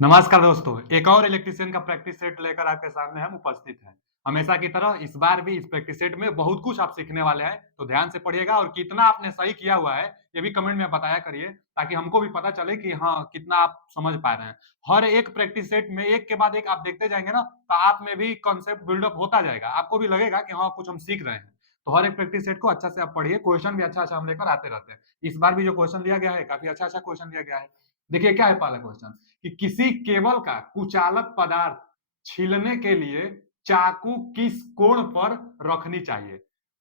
नमस्कार दोस्तों, एक और इलेक्ट्रीशियन का प्रैक्टिस सेट लेकर आपके सामने हम उपस्थित हैं। हमेशा की तरह इस बार भी इस प्रैक्टिस सेट में बहुत कुछ आप सीखने वाले हैं, तो ध्यान से पढ़िएगा और कितना आपने सही किया हुआ है, ये भी कमेंट में बताया करिए, ताकि हमको भी पता चले कि हाँ, कितना आप समझ पा रहे हैं। हर एक प्रैक्टिस सेट में एक के बाद एक आप देखते जाएँगे ना, तो आप में भी कॉन्सेप्ट बिल्डअप होता जाएगा। आपको भी लगेगा कि हाँ, कुछ हम सीख रहे हैं। तो हर एक प्रैक्टिस सेट को अच्छा से आप पढ़िए, क्वेश्चन भी अच्छा-अच्छा हम लेकर आते रहते हैं। इस बार भी जो क्वेश्चन दिया गया है, काफ़ी अच्छा-अच्छा क्वेश्चन दिया गया है। देखिए क्या है पहला क्वेश्चन कि किसी केबल का कुचालक पदार्थ छीलने के लिए चाकू किस कोण पर रखनी चाहिए।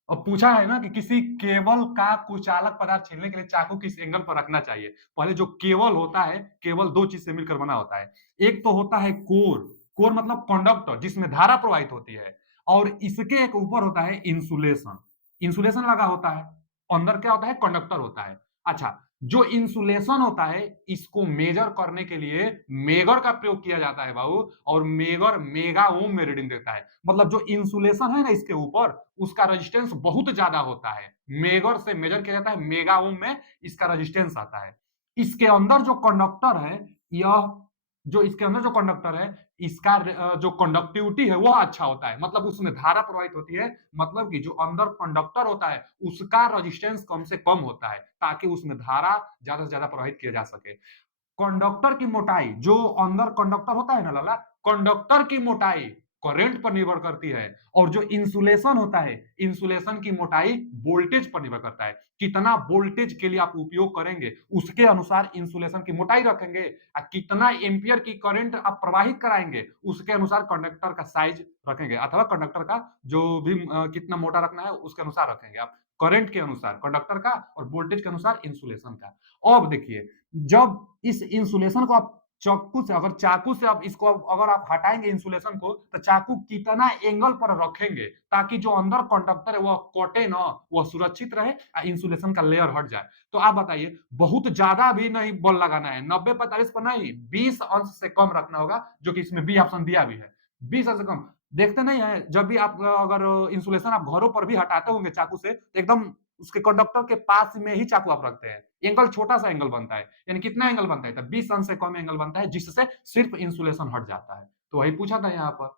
और पूछा है ना कि किसी केबल का कुचालक पदार्थ छीलने के लिए चाकू किस एंगल पर रखना चाहिए। पहले जो केबल होता है, केबल दो चीज से मिलकर बना होता है। एक तो होता है कोर, कोर मतलब कंडक्टर जिसमें धारा प्रवाहित होती है, और इसके एक ऊपर होता है इंसुलेशन। इंसुलेशन लगा होता है, अंदर क्या होता है, कंडक्टर होता है। अच्छा, जो इंसुलेशन होता है इसको मेजर करने के लिए मेगर का प्रयोग किया जाता है बाबू। और मेगर मेगा ओम में रीडिंग देता है, मतलब जो इंसुलेशन है ना इसके ऊपर, उसका रेजिस्टेंस बहुत ज्यादा होता है। मेगर से मेजर किया जाता है, मेगा ओम में इसका रेजिस्टेंस आता है। इसके अंदर जो कंडक्टर है, यह जो इसके अंदर जो कंडक्टर है, इसका जो कंडक्टिविटी है वह अच्छा होता है, मतलब उसमें धारा प्रवाहित होती है। मतलब कि जो अंदर कंडक्टर होता है उसका रेजिस्टेंस कम से कम होता है, ताकि उसमें धारा ज्यादा से ज्यादा प्रवाहित किया जा सके। कंडक्टर की मोटाई, जो अंदर कंडक्टर होता है ना लाला, कंडक्टर की मोटाई करंट पर निर्भर करती है। और जो इंसुलेशन होता है, इंसुलेशन की मोटाई वोल्टेज पर निर्भर करता है। कितना वोल्टेज के लिए आप उपयोग करेंगे उसके अनुसार इंसुलेशन की मोटाई रखेंगे, और कितना एम्पियर की करंट आप प्रवाहित कराएंगे उसके अनुसार कंडक्टर का साइज रखेंगे, अथवा कंडक्टर का जो भी कितना मोटा रखना है उसके अनुसार रखेंगे आप। करंट के अनुसार कंडक्टर का और वोल्टेज के अनुसार इंसुलेशन का। अब देखिए, जब इस इंसुलेशन को आप चाकू से आप इसको अगर आप हटाएंगे इंसुलेशन को, तो चाकू कितना एंगल पर रखेंगे ताकि जो अंदर कंडक्टर है वह कटे ना, वह सुरक्षित रहे और इंसुलेशन का लेयर हट जाए। तो आप बताइए, बहुत ज्यादा भी नहीं बल लगाना है, 90-45 पर नहीं, 20 अंश से कम रखना होगा, जो कि इसमें बी ऑप्शन दिया भी है। 20 अंश से कम। देखते नहीं है, जब भी आप अगर इंसुलेशन आप घरों पर भी हटाते होंगे चाकू से, तो एकदम उसके कंडक्टर के पास में ही चाकू आप रखते हैं। एंगल छोटा सा एंगल बनता है, यानी कितना एंगल बनता है, 20 अंश से कम एंगल बनता है, जिससे सिर्फ इंसुलेशन हट जाता है। तो वही पूछा था यहाँ पर।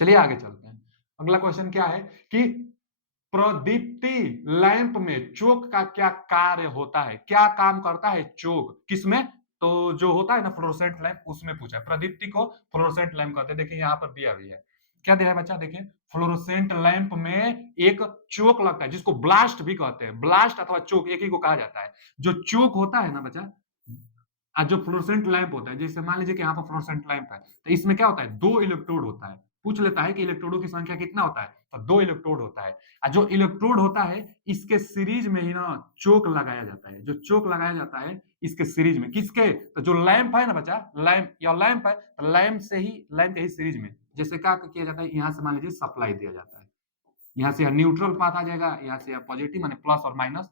चलिए आगे चलते हैं। अगला क्वेश्चन क्या है कि प्रदीप्ति लैंप में चोक का क्या कार्य होता है, क्या काम करता है चोक किसमें। तो जो होता है ना फ्लोरोसेंट लैंप, उसमें पूछा है। प्रदीप्ति को फ्लोरोसेंट लैंप कहते हैं। देखिए यहाँ पर दिया भी है, क्या दिया है बच्चा, देखिए फ्लोरोसेंट लैंप में एक चोक लगता है, जिसको ब्लास्ट भी कहते हैं। ब्लास्ट अथवा चोक एक ही को कहा जाता है। जो चोक होता है ना बच्चा, जो फ्लोरोसेंट लैंप होता है, जैसे मान लीजिए कि यहाँ पर फ्लोरोसेंट लैंप है, तो इसमें क्या होता है, दो इलेक्ट्रोड होता है। पूछ लेता है कि इलेक्ट्रोडों की संख्या कितना होता है, तो दो इलेक्ट्रोड होता है। और जो इलेक्ट्रोड होता है इसके सीरीज में ही ना चोक लगाया जाता है। जो चोक लगाया जाता है इसके सीरीज में, किसके, तो जो लैंप है ना बच्चा, लैंप या लैंप है, तो लैंप के ही सीरीज में जैसे क्या किया जाता है, यहाँ से मान लीजिए सप्लाई दिया जाता है। यहाँ से न्यूट्रल पाथ आ जाएगा, यहाँ से पॉजिटिव माने प्लस और माइनस,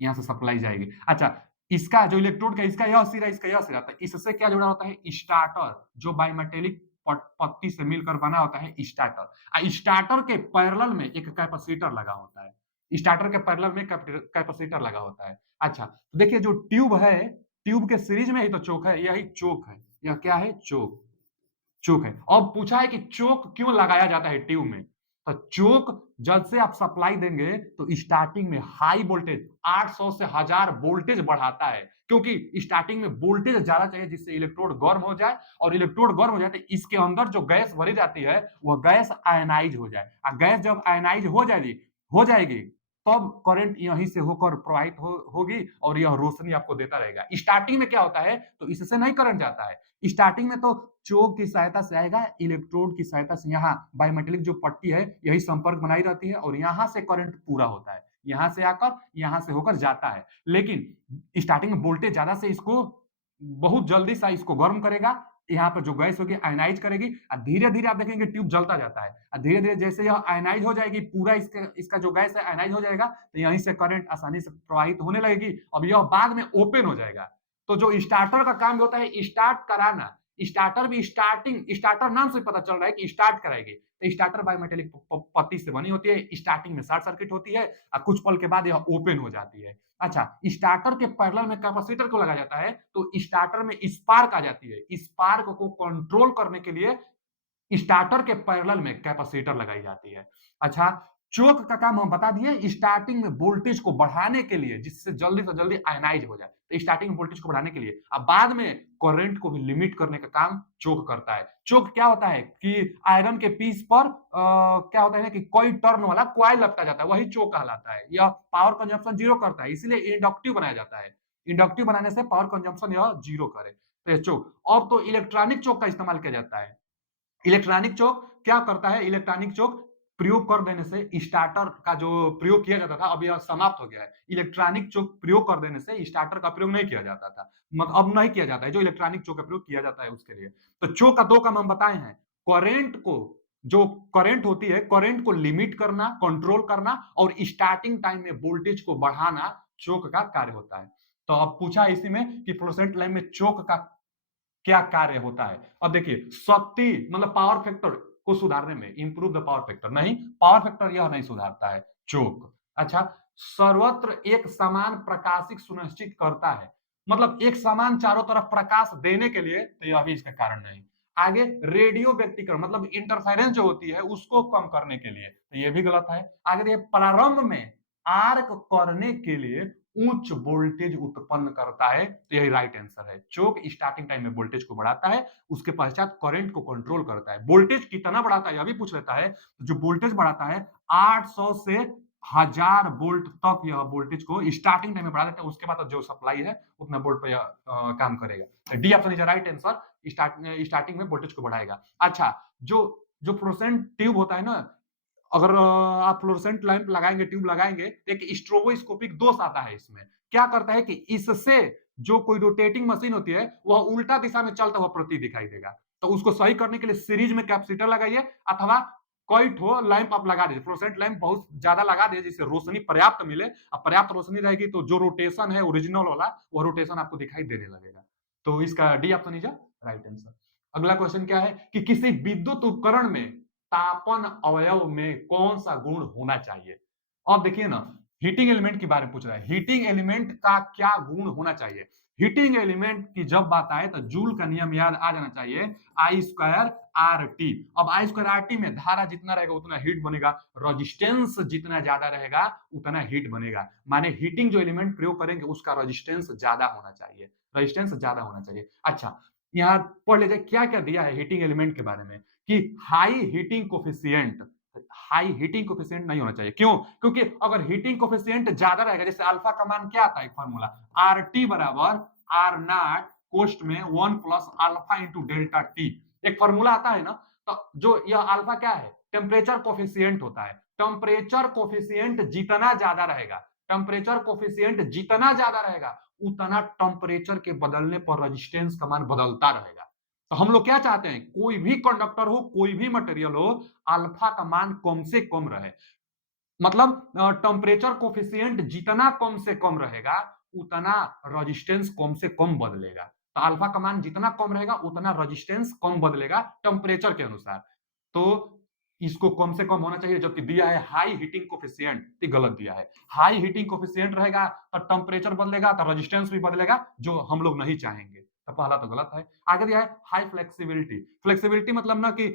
यहाँ से सप्लाई जाएगी। अच्छा, इसका जो इलेक्ट्रोड का इसका यह सिरा, इसका यह सिरा, तो इससे क्या जुड़ा होता है, स्टार्टर, जो बाइमेटेलिक पट्टी से मिलकर बना होता है स्टार्टर। स्टार्टर के पैरेलल में एक कैपेसिटर लगा होता है। स्टार्टर के पैरेलल में कैपेसिटर लगा होता है। अच्छा, तो देखिए जो ट्यूब है, ट्यूब के सीरीज में ही तो चोक है, यही चोक है। यह क्या है, चोक। चोक है। अब पूछा है कि चोक क्यों लगाया जाता है ट्यूब में। तो चोक जब से आप सप्लाई देंगे तो स्टार्टिंग में हाई वोल्टेज 800 से 1000 वोल्टेज बढ़ाता है, क्योंकि स्टार्टिंग में वोल्टेज ज्यादा चाहिए जिससे इलेक्ट्रोड गर्म हो जाए, और इलेक्ट्रोड गर्म हो जाए तो इसके अंदर जो गैस भरी जाती है वह गैस आयनाइज हो जाए, और गैस जब आयनाइज हो जाएगी तब करंट यहीं से होकर प्रवाहित होगी, और यह रोशनी आपको देता रहेगा। स्टार्टिंग में क्या होता है, तो इससे नहीं करंट जाता है। स्टार्टिंग में तो चोक की सहायता से आएगा, इलेक्ट्रोड की सहायता से यहाँ बायोमेटेलिक जो पट्टी है यही संपर्क बनाई रहती है, और यहाँ से करंट पूरा होता है, यहाँ से आकर यहाँ से होकर जाता है। लेकिन स्टार्टिंग में वोल्टेज ज्यादा से इसको बहुत जल्दी सा इसको गर्म करेगा, यहाँ पर जो गैस होगी आयनाइज करेगी, और धीरे धीरे आप देखेंगे ट्यूब जलता जाता है, और धीरे धीरे जैसे यह आयनाइज हो जाएगी, पूरा इसका जो गैस है आयनाइज हो जाएगा, तो यहीं से करंट आसानी से प्रवाहित होने लगेगी। अब यह बाद में ओपन हो जाएगा। तो जो स्टार्टर का काम होता है स्टार्ट कराना, स्टार्टर भी स्टार्टर नाम से पता चल रहा है कि स्टार्ट कराएगी। तो स्टार्टर बायोमेटेलिक पत्ती से बनी होती है, स्टार्टिंग में शॉर्ट सर्किट होती है और कुछ पल के बाद यह ओपन हो जाती है। अच्छा, स्टार्टर के पैरेलल में कैपेसिटर को लगाया जाता है, तो स्टार्टर में स्पार्क आ जाती है। स्पार्क को कंट्रोल करने के लिए स्टार्टर के पैरेलल में कैपेसिटर लगाई जाती है। अच्छा, चोक का काम हम बता दिए, स्टार्टिंग में वोल्टेज को बढ़ाने के लिए, जिससे जल्दी से जल्दी आयनाइज हो जाए, तो स्टार्टिंग में वोल्टेज को बढ़ाने के लिए, अब बाद में करंट को भी लिमिट करने का काम चोक करता है। चोक क्या होता है कि आयरन के पीस पर क्या होता है ना कि कोई टर्न वाला क्वाइल लपटा जाता है, वही चोक कहलाता है। यह पावर कंजप्शन जीरो करता है, इसीलिए इंडक्टिव बनाया जाता है। इंडक्टिव बनाने से पावर कंजप्शन यह जीरो करे, तो ये चोक। और तो इलेक्ट्रॉनिक चोक का इस्तेमाल किया जाता है। इलेक्ट्रॉनिक चोक क्या करता है? इलेक्ट्रॉनिक चोक प्रयोग कर देने से स्टार्टर का जो प्रयोग किया जाता था, अब यह समाप्त हो गया है। इलेक्ट्रॉनिक चोक प्रयोग कर देने से स्टार्टर का प्रयोग नहीं किया जाता था, अब नहीं किया जाता है। जो इलेक्ट्रॉनिक चोक का प्रयोग किया जाता है उसके लिए, तो चोक का दो काम हम बताए हैं। करंट को, जो करंट होती है, करंट को लिमिट करना, कंट्रोल करना, और स्टार्टिंग टाइम में वोल्टेज को बढ़ाना चोक का कार्य होता है। तो अब पूछा इसी में कि फ्लोरेसेंट लैंप में चोक का क्या कार्य होता है। अब देखिए, शक्ति मतलब पावर फैक्टर को सुधारने में, इंप्रूव द पावर फैक्टर, नहीं, पावर फैक्टर यह नहीं सुधारता है चोक। अच्छा, सर्वत्र एक समान प्रकाशिक सुनिश्चित करता है, मतलब एक समान चारों तरफ प्रकाश देने के लिए, तो यह भी इसका कारण नहीं। आगे, रेडियो व्यक्तिकरण मतलब इंटरफेरेंस जो होती है उसको कम करने के लिए, तो यह भी गलत है। आगे देखिए, प्रारंभ में आर्क करने के लिए उच्च वोल्टेज उत्पन्न करता है, तो यही राइट आंसर है। चोक स्टार्टिंग टाइम में वोल्टेज को बढ़ाता है, उसके पश्चात करंट को कंट्रोल करता है। वोल्टेज कितना बढ़ाता है यह भी पूछ लेता है, तो जो वोल्टेज बढ़ाता है 800 से 1000 वोल्ट तक यह वोल्टेज को स्टार्टिंग टाइम में बढ़ा देता है, उसके बाद जो सप्लाई है उतना वोल्ट पे काम करेगा। D option is right answer, starting में वोल्टेज को बढ़ाएगा। अच्छा, जो जो फ्लोरेसेंट ट्यूब होता है ना, अगर आप फ्लोरेसेंट लैंप लगाएंगे, ट्यूब लगाएंगे, तो एक स्ट्रोबोस्कोपिक दोष आता है इसमें। क्या करता है कि इससे जो कोई रोटेटिंग मशीन होती है वह उल्टा दिशा में चलता हुआ प्रतीक दिखाई देगा। तो उसको सही करने के लिए सीरीज में कैपेसिटर लगाइए, अथवा कई ठो लैंप आप लगा दीजिए, फ्लोरेसेंट लैंप बहुत ज्यादा लगा दीजिए जिससे रोशनी पर्याप्त मिले। अब पर्याप्त रोशनी रहेगी तो जो रोटेशन है ओरिजिनल वाला, वह रोटेशन आपको दिखाई देने लगेगा। तो इसका D option is right answer. अगला क्वेश्चन क्या है कि किसी विद्युत उपकरण में तापन अवयव में कौन सा गुण होना चाहिए। अब देखिए ना, हीटिंग एलिमेंट के बारे में पूछ रहा है, हीटिंग एलिमेंट का क्या गुण होना चाहिए। हीटिंग एलिमेंट की जब बात आए तो जूल का नियम याद आ जाना चाहिए, आई स्क्वायर आर टी। अब आई स्क्वायर आर टी में धारा जितना रहेगा उतना हीट बनेगा, रेजिस्टेंस जितना ज्यादा रहेगा उतना हीट बनेगा। माने हीटिंग जो एलिमेंट प्रयोग करेंगे उसका रेजिस्टेंस ज्यादा होना चाहिए, रेजिस्टेंस ज्यादा होना चाहिए। अच्छा, यहाँ पढ़ लीजिए क्या क्या दिया है हीटिंग एलिमेंट के बारे में, कि high heating coefficient, high heating coefficient नहीं होना चाहिए। क्यों? क्योंकि अगर हीटिंग कोफिशिएंट ज्यादा रहेगा, जैसे अल्फा का मान क्या आता है, फॉर्मूला आर टी बराबर आर नॉट कोष्ट में 1 plus alpha into delta T, एक फॉर्मूला आता है ना। तो जो यह अल्फा क्या है, टेम्परेचर कोफिशिएंट होता है। टेम्परेचर कोफिशिएंट जितना ज्यादा रहेगा, टेम्परेचर कोफिशिएंट जितना ज्यादा रहेगा उतना टेम्परेचर के बदलने पर रेजिस्टेंस का मान बदलता रहेगा। तो हम लोग क्या चाहते हैं, कोई भी कंडक्टर हो, कोई भी मटेरियल हो, अल्फा का मान कम से कम रहे। मतलब टेम्परेचर कोफिशिएंट जितना कम से कम रहेगा उतना रेजिस्टेंस कम से कम बदलेगा। तो अल्फा का मान जितना कम रहेगा उतना रेजिस्टेंस कम बदलेगा टेम्परेचर के अनुसार। तो इसको कम से कम होना चाहिए, जबकि दिया है हाई हीटिंग कोफिशिएंट, तो गलत दिया है। हाई हीटिंग कोफिशिएंट रहेगा तो टेम्परेचर बदलेगा, तो रेजिस्टेंस भी बदलेगा, जो हम लोग नहीं चाहेंगे। तो पहला तो गलत है। आगे दिया है हाई फ्लेक्सिबिलिटी, फ्लेक्सिबिलिटी मतलब ना कि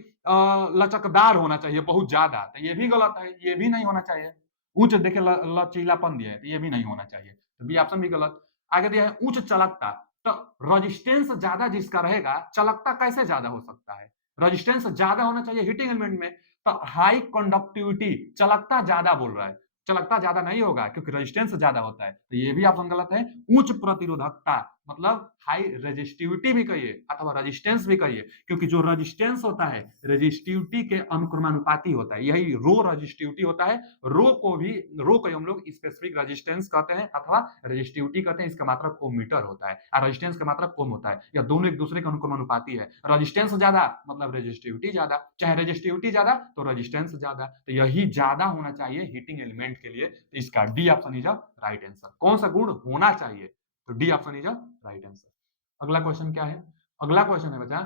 लचकदार होना चाहिए बहुत ज्यादा, तो ये भी गलत है, ये भी नहीं होना चाहिए। उच्च देखिए लचीलापन दिया है, तो ये भी नहीं होना चाहिए, तो बी ऑप्शन भी गलत। आगे दिया है उच्च चलकता, तो रेजिस्टेंस ज्यादा जिसका रहेगा चलकता कैसे ज्यादा हो सकता है, रेजिस्टेंस ज्यादा होना चाहिए हीटिंग एलिमेंट में। तो हाई कंडक्टिविटी, चलकता ज्यादा बोल रहा है, चलकता ज्यादा नहीं होगा क्योंकि रेजिस्टेंस ज्यादा होता है, तो ये भी ऑप्शन गलत है। उच्च प्रतिरोधकता मतलब हाई रेजिस्टिविटी भी कहिए अथवा रेजिस्टेंस भी कहिए, क्योंकि जो रेजिस्टेंस होता है रेजिस्टिविटी के अनुक्रमानुपाती होता है, यही रो रेजिस्टिविटी होता है। रो को हम लोग स्पेसिफिक रेजिस्टेंस कहते हैं अथवा रेजिस्टिविटी कहते हैं, इसका मात्रक ओम मीटर होता है और रेजिस्टेंस का मात्रक ओम होता है। या दोनों एक दूसरे के अनुक्रमानुपाती है, रेजिस्टेंस ज्यादा मतलब रेजिस्टिविटी ज्यादा, चाहे रेजिस्टिविटी ज्यादा तो रेजिस्टेंस ज्यादा, तो यही ज्यादा होना चाहिए हीटिंग एलिमेंट के लिए। तो इसका D option is right answer. कौन सा गुण होना चाहिए, तो D option is right answer. अगला क्वेश्चन क्या है, अगला क्वेश्चन है बच्चा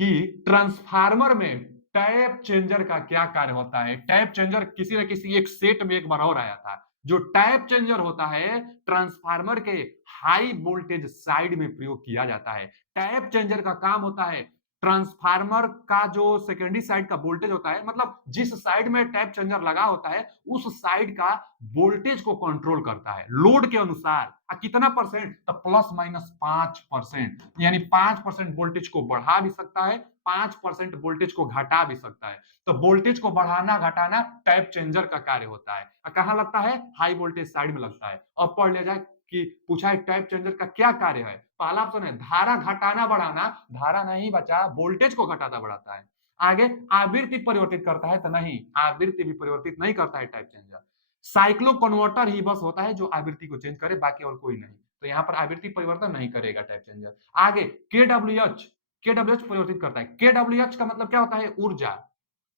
कि ट्रांसफार्मर में टैप चेंजर का क्या कार्य होता है। टैप चेंजर किसी न किसी एक सेट में एक बार और आया था। जो टैप चेंजर होता है ट्रांसफार्मर के हाई वोल्टेज साइड में प्रयोग किया जाता है। टैप चेंजर का काम होता है ट्रांसफार्मर का जो सेकेंडरी साइड का वोल्टेज होता है, मतलब जिस साइड में टैप चेंजर लगा होता है उस साइड का वोल्टेज को कंट्रोल करता है लोड के अनुसार। कितना परसेंट? तो प्लस माइनस 5%, यानी 5% वोल्टेज को बढ़ा भी सकता है, 5% वोल्टेज को घटा भी सकता है। तो वोल्टेज को बढ़ाना घटाना टैप चेंजर का कार्य होता है। कहां लगता है? हाई वोल्टेज साइड में लगता है। अब पढ़ लिया जाए कि पूछा है टैप चेंजर का क्या कार्य है। पहला ऑप्शन है धारा घटाना बढ़ाना। धारा नहीं बचा, वोल्टेज को घटाता बढ़ाता है। आगे आवृत्ति परिवर्तित करता है तो नहीं, आवृत्ति भी परिवर्तित नहीं करता है टैप चेंजर। साइक्लो कन्वर्टर ही बस होता है जो आवृत्ति को चेंज करे, बाकी और कोई नहीं। तो यहाँ पर आवृत्ति परिवर्तन नहीं करेगा टैप चेंजर। आगे केडब्ल्यूएच, केडब्ल्यूएच परिवर्तित करता है। केडब्ल्यूएच का मतलब क्या होता है? ऊर्जा।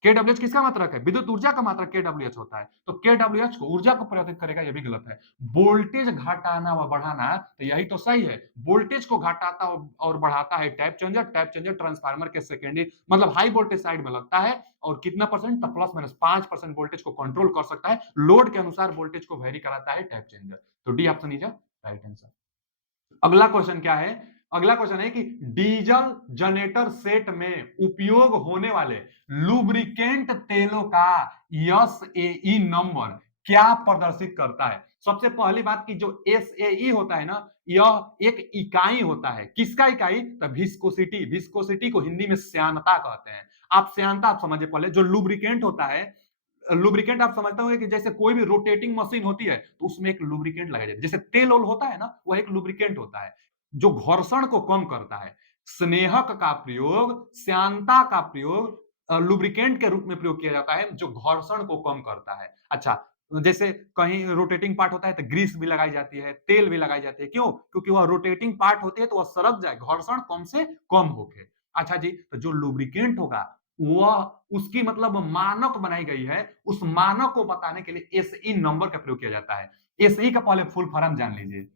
केडब्ल्यूएच किसका मात्रक है? विद्युत ऊर्जा का मात्रक केडब्ल्यूएच होता है। तो केडब्ल्यूएच को ऊर्जा को परिवर्तित करेगा, यह भी गलत है। वोल्टेज घटाना व बढ़ाना, तो यही तो सही है। वोल्टेज को घटाता और बढ़ाता है tap changer. Tap changer transformer के सेकेंडरी मतलब हाई वोल्टेज साइड में लगता है और कितना परसेंट? तो प्लस माइनस 5% वोल्टेज को कंट्रोल कर सकता है। लोड के अनुसार वोल्टेज को वेरी कराता है टैप चेंजर। तो D option is right answer. अगला क्वेश्चन क्या है? अगला क्वेश्चन है कि डीजल जनरेटर सेट में उपयोग होने वाले लुब्रिकेंट तेलों का एसएई नंबर क्या प्रदर्शित करता है। सबसे पहली बात की जो एसएई होता है ना, यह एक इकाई होता है। किसका इकाई? तो विस्कोसिटी। विस्कोसिटी को हिंदी में श्यानता कहते हैं। आप श्यानता आप समझिए पहले। जो लुब्रिकेंट होता है, लुब्रिकेंट आप समझते होंगे कि जैसे कोई भी रोटेटिंग मशीन होती है तो उसमें एक लुब्रिकेंट लगाया जाता है। जैसे तेल ओल होता है ना, वह एक लुब्रिकेंट होता है जो घर्षण को कम करता है। स्नेहक का प्रयोग, श्यानता का प्रयोग लुब्रिकेंट के रूप में प्रयोग किया जाता है जो घर्षण को कम करता है। अच्छा, जैसे कहीं रोटेटिंग पार्ट होता है तो ग्रीस भी लगाई जाती है, तेल भी लगाई जाती है। क्यों? क्योंकि वह रोटेटिंग पार्ट होती है तो वह सरक जाए, घर्षण कम से कम होके। अच्छा जी, तो जो लुब्रिकेंट होगा वह उसकी मतलब मानक बनाई गई है। उस मानक को बताने के लिए एसई नंबर का प्रयोग किया जाता है। एसई का पहले फुल फॉर्म जान लीजिए।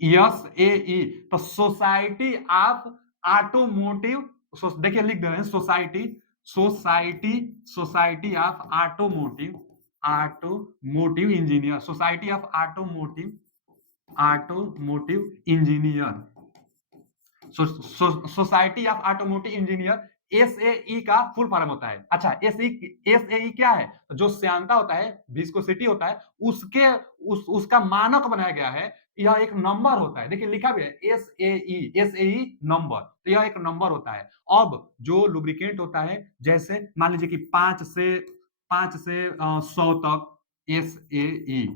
यस ए ई, तो सोसाइटी ऑफ ऑटोमोटिव, देखिए लिख दे रहे हैं society, society society of automotive, automotive engineer, society of automotive, automotive engineer, society of automotive engineer. SAE का फुल फॉर्म होता है। अच्छा, एसएई क्या है? जो श्यानता होता है, विस्कोसिटी होता है, उसके उसका मानक बनाया गया है। यह एक नंबर होता है। देखिए लिखा भी है एसएई, एसएई नंबर, तो यह एक नंबर होता है। अब जो लुब्रिकेंट होता है, जैसे मान लीजिए कि 5 से 100 तक एसएई।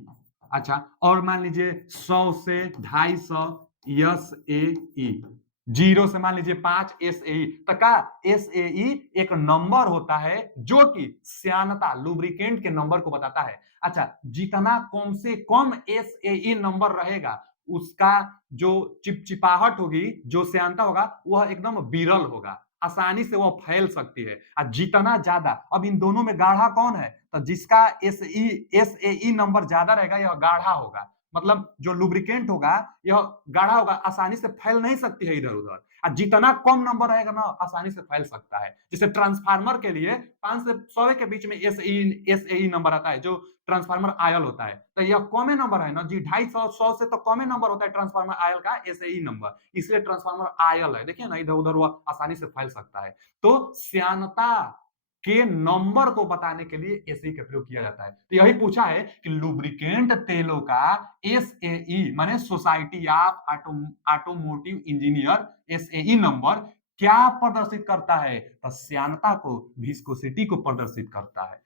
अच्छा, और मान लीजिए 100 से 250 एस ए ई, 0 से मान लीजिए 5 एस ए ई तक का। एस ए ई एक नंबर होता है जो कि श्यानता लुब्रिकेंट के नंबर को बताता है। अच्छा, जितना कम से कम एस ए ई नंबर रहेगा उसका जो चिपचिपाहट होगी, जो श्यानता होगा, वह एकदम विरल होगा, आसानी से वह फैल सकती है। और जितना ज्यादा, अब इन दोनों में गाढ़ा कौन है? तो जिसका एस ए ई नंबर ज्यादा रहेगा यह गाढ़ा होगा। मतलब जो लुब्रिकेंट होगा यह गाढ़ा होगा, आसानी से फैल नहीं सकती है इधर उधर। और जितना कम नंबर रहेगा ना, आसानी से फैल सकता है। जैसे ट्रांसफार्मर के लिए 5 से 100 के बीच में एस ए नंबर आता है, जो ट्रांसफार्मर आयल होता है। तो यह कॉमे नंबर है ना जी, 250 100 से तो कॉमे नंबर होता है ट्रांसफार्मर आयल का एस नंबर, इसलिए ट्रांसफार्मर आयल है। देखिए ना, इधर उधर वह आसानी से फैल सकता है। तो श्यानता के नंबर को बताने के लिए एसई का प्रयोग किया जाता है। तो यही पूछा है कि लुब्रिकेंट तेलों का एसएई माने society of automotive engineer SAE number क्या प्रदर्शित करता है? तो श्यानता को, विस्कोसिटी को प्रदर्शित करता है।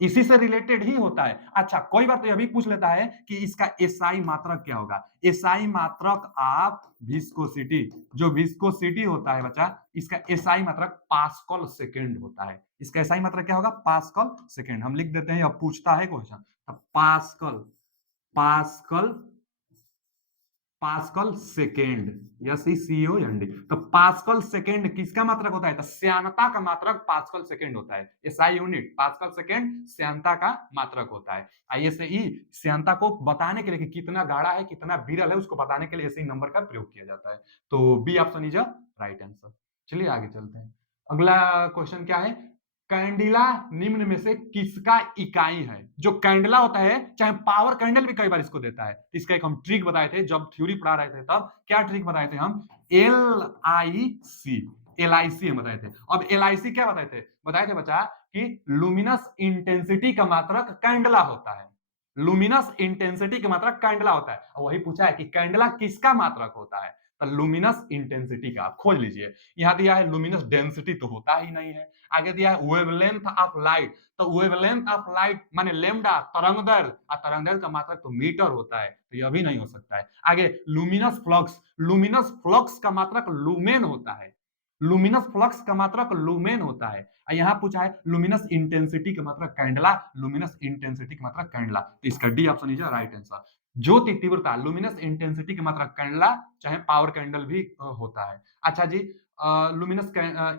इसी से रिलेटेड ही होता है। अच्छा, कोई बार तो यह भी पूछ लेता है कि इसका एसआई मात्रक क्या होगा। एसआई मात्रक ऑफ विस्कोसिटी, जो विस्कोसिटी होता है बच्चा, इसका एसआई मात्रक पास्कल सेकेंड होता है। इसका एसआई मात्रक क्या होगा? Pascal second. हम लिख देते हैं, अब पूछता है question. Pascal, pascal, pascal second, SECOND। तो पास्कल सेकेंड किसका मात्रक होता है? तो श्यानता का मात्रक पास्कल सेकेंड होता है। SI यूनिट पास्कल सेकेंड श्यानता का मात्रक होता है। ऐसे ही श्यानता को बताने के लिए कि कितना गाढ़ा है कितना विरल है उसको बताने के लिए ऐसे ही नंबर का प्रयोग किया जाता है। तो B option is a right answer. चलिए आगे चलते हैं। अगला क्वेश्चन क्या है? कैंडिला निम्न में से किसका इकाई है? जो कैंडला होता है, चाहे पावर कैंडल भी कई बार इसको देता है। इसका एक हम ट्रिक बताए थे जब थ्योरी पढ़ा रहे थे, तब क्या ट्रिक बताए थे हम? LIC हम बताए थे। अब LIC क्या बताए थे? बताए थे बच्चा कि लुमिनस इंटेंसिटी का मात्रक कैंडला होता है। लुमिनस इंटेंसिटी का मात्रक कैंडला होता है। और वही पूछा है कि कैंडला किसका मात्रक होता है? तो लुमिनस इंटेंसिटी का आप खोज लीजिए। यहां दिया है लुमिनस डेंसिटी, तो होता ही नहीं है। आगे दिया है वेवलेंथ ऑफ लाइट, तो वेवलेंथ ऑफ लाइट माने लेमडा, तरंगदैर्घ्य, और तरंगदैर्घ्य का मात्रक तो मीटर होता है, तो यह भी नहीं हो सकता है। आगे लुमिनस फ्लक्स, लुमिनस फ्लक्स का मात्रक लुमेन होता है। लुमिनस फ्लक्स का मात्रक लुमेन होता है। यहां पूछा है लुमिनस इंटेंसिटी का मात्रक कैंडला, लुमिनस इंटेंसिटी का मात्रक कैंडला, तो इसका D option is right answer. ज्योति तीव्रता लुमिनस इंटेंसिटी का मात्रक कैंडला, चाहे पावर कैंडल भी होता है। अच्छा जी, लुमिनस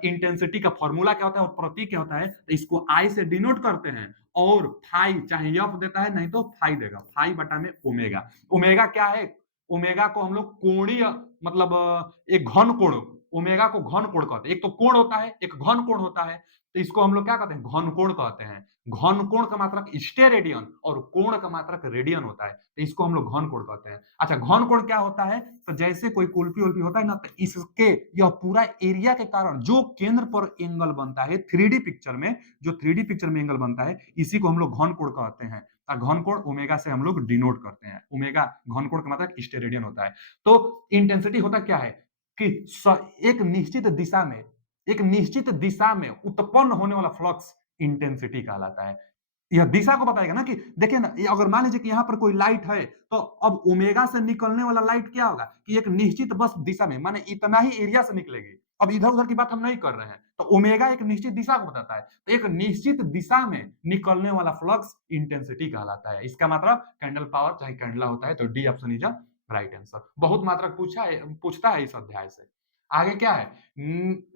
इंटेंसिटी का फॉर्मूला क्या होता है और प्रतीक क्या होता है? तो इसको आई से डिनोट करते हैं, और फाई चाहे एफ देता है नहीं तो फाई देगा, फाई बटा में ओमेगा। ओमेगा क्या है? ओमेगा को हम लोग कोणीय मतलब एक घन कोण, ओमेगा को घन कोण कहते हैं। एक तो कोण होता है, एक घन कोण होता है, तो इसको हम लोग क्या कहते हैं? घन कोण कहते हैं। घन कोण का मात्रक स्टेरेडियन और कोण का मात्रक रेडियन होता है, तो इसको हम लोग घन कोण कहते हैं। अच्छा, घन कोण क्या होता है? तो जैसे कोई कुल्फी उल्फी होता है ना, तो इसके यह पूरा एरिया के कारण जो केंद्र पर एंगल बनता है 3D पिक्चर में, जो 3D पिक्चर में एंगल बनता है, इसी को हम लोग घन कोण कहते हैं। घन कोण ओमेगा से हम लोग डिनोट करते हैं। ओमेगा घन कोण का मात्रक स्टेरेडियन होता है। तो इंटेंसिटी होता क्या है कि एक निश्चित दिशा में, एक निश्चित दिशा में उत्पन्न होने वाला फ्लक्स इंटेंसिटी कहलाता है। यह दिशा को बताएगा ना, कि देखिए ना, अगर मान लीजिए कि यहाँ पर कोई लाइट है, तो अब ओमेगा से निकलने वाला लाइट क्या होगा कि एक निश्चित बस दिशा में, माने इतना ही एरिया से निकलेगी। अब इधर उधर की बात हम नहीं कर रहे हैं, तो ओमेगा एक निश्चित दिशा को बताता है, तो एक निश्चित दिशा में निकलने वाला फ्लक्स इंटेंसिटी कहलाता है। इसका मतलब कैंडल पावर चाहे कैंडला होता है, तो D option is right answer. बहुत मात्रक पूछता है इस अध्याय से। आगे क्या है?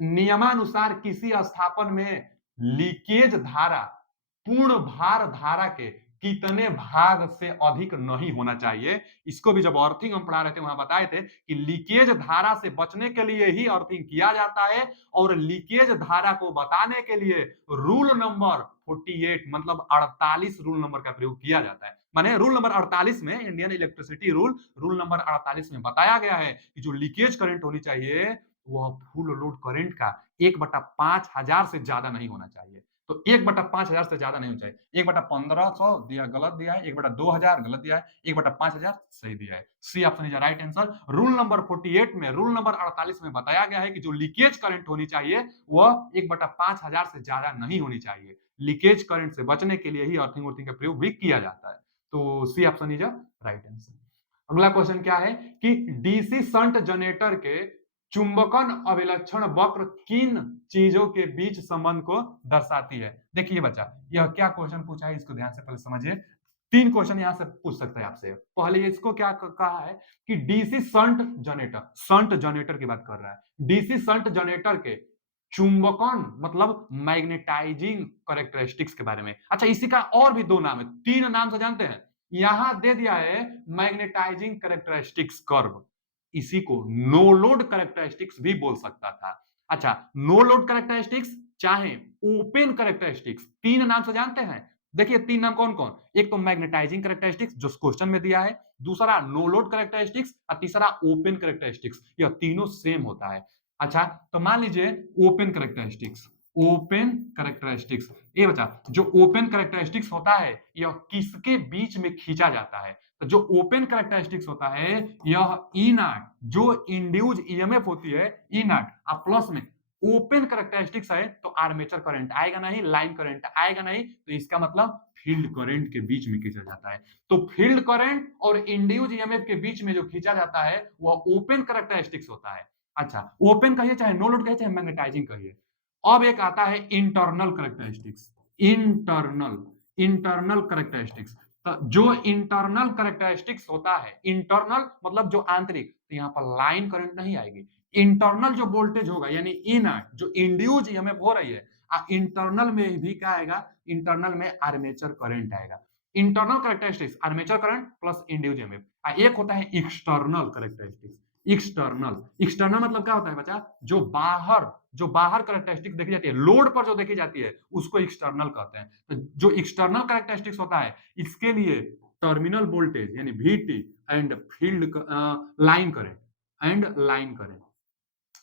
नियमानुसार किसी स्थापन में लीकेज धारा पूर्ण भार धारा के कितने भाग से अधिक नहीं होना चाहिए? इसको भी जब अर्थिंग हम पढ़ा रहे थे वहां बताए थे कि लीकेज धारा से बचने के लिए ही अर्थिंग किया जाता है, और लीकेज धारा को बताने के लिए रूल नंबर 48 मतलब 48 रूल नंबर का प्रयोग किया जाता है। माने रूल नंबर 48 में, इंडियन इलेक्ट्रिसिटी रूल नंबर 48 में बताया गया है कि जो लीकेज करंट होनी चाहिए वह फुल लोड करंट का 1/5000 से ज्यादा नहीं होना चाहिए। तो 1/5000 से ज्यादा नहीं होना चाहिए। 1/1500 दिया, गलत दिया है। 1/2000 गलत दिया है। 1/5000 सही दिया है। C option is right answer. Rule number 48 में, रूल नंबर 48 में बताया गया है कि जो लीकेज करंट होनी चाहिए वह 1/5000 से ज्यादा नहीं होनी चाहिए। लीकेज करंट से बचने के लिए ही अर्थिंग वर्थिंग का प्रयोग भी किया जाता है। तो C option is right answer. अगला क्वेश्चन क्या है कि डीसी शंट जनरेटर के चुंबकन अभिलक्षण वक्र किन चीजों के बीच संबंध को दर्शाती है? देखिए बच्चा, यह क्या क्वेश्चन पूछा है इसको ध्यान से पहले समझिए। 3 क्वेश्चन यहां से पूछ सकते हैं आपसे। पहले इसको क्या कहा है कि DC shunt generator, shunt generator की बात कर रहा है। डीसी शंट जनरेटर के चुंबकन मतलब मैग्नेटाइजिंग कैरेक्टरिस्टिक्स के बारे में। अच्छा, इसी का और भी 2 नाम है, 3 नाम से जानते हैं। यहां दे दिया है मैग्नेटाइजिंग कैरेक्टरिस्टिक्स कर्व, इसी को नो लोड कैरेक्टरिस्टिक्स भी बोल सकता था। अच्छा, नो लोड कैरेक्टरिस्टिक्स चाहे ओपन कैरेक्टरिस्टिक्स, 3 नाम से जानते हैं। देखिए 3 नाम कौन कौन? एक तो मैग्नेटाइजिंग कैरेक्टरिस्टिक्स जो क्वेश्चन में दिया है, दूसरा नो लोड कैरेक्टरिस्टिक्स और तीसरा ओपन कैरेक्टरिस्टिक्स। यह तीनों सेम होता है। अच्छा, तो मान लीजिए ओपन कैरेक्टरिस्टिक्स, ओपन कैरेक्टरिस्टिक्स, ये बचा जो ओपन कैरेक्टरिस्टिक्स होता है यह किसके बीच में खींचा जाता है? तो जो ओपन कैरेक्टरिस्टिक्स होता है यह ई नॉट, जो इंड्यूज ईएमएफ होती है ई नॉट, और प्लस में ओपन कैरेक्टरिस्टिक्स है तो आर्मेचर करंट आएगा नहीं, लाइन करंट आएगा नहीं, तो इसका मतलब फील्ड करंट के बीच में खींचा जाता है। तो फील्ड करंट और इंड्यूज ईएमएफ के बीच में जो खींचा जाता है वह ओपन कैरेक्टरिस्टिक्स होता है। अच्छा, ओपन कहिए चाहे नो लोड कहिए चाहे मैग्नेटाइजिंग कहिए। अब एक आता है internal characteristics, internal, internal characteristics. तो जो इंटरनल कैरेक्टरिस्टिक्स होता है, इंटरनल मतलब जो आंतरिक, तो यहाँ पर लाइन करंट नहीं आएगी। इंटरनल जो वोल्टेज होगा यानी इनर जो इंड्यूस ईएमएफ हो रही है, इंटरनल में भी क्या आएगा, इंटरनल में आर्मेचर करंट आएगा। Internal characteristics armature current plus induce EMF. एक होता है एक्सटर्नल कैरेक्टरिस्टिक्स। एक्सटर्नल, एक्सटर्नल मतलब क्या होता है बच्चा, जो बाहर कैरेक्टरिस्टिक्स देखी जाती है, लोड पर जो देखी जाती है उसको एक्सटर्नल कहते हैं। तो जो एक्सटर्नल कैरेक्टरिस्टिक्स होता है इसके लिए टर्मिनल वोल्टेज यानी VT and field line current.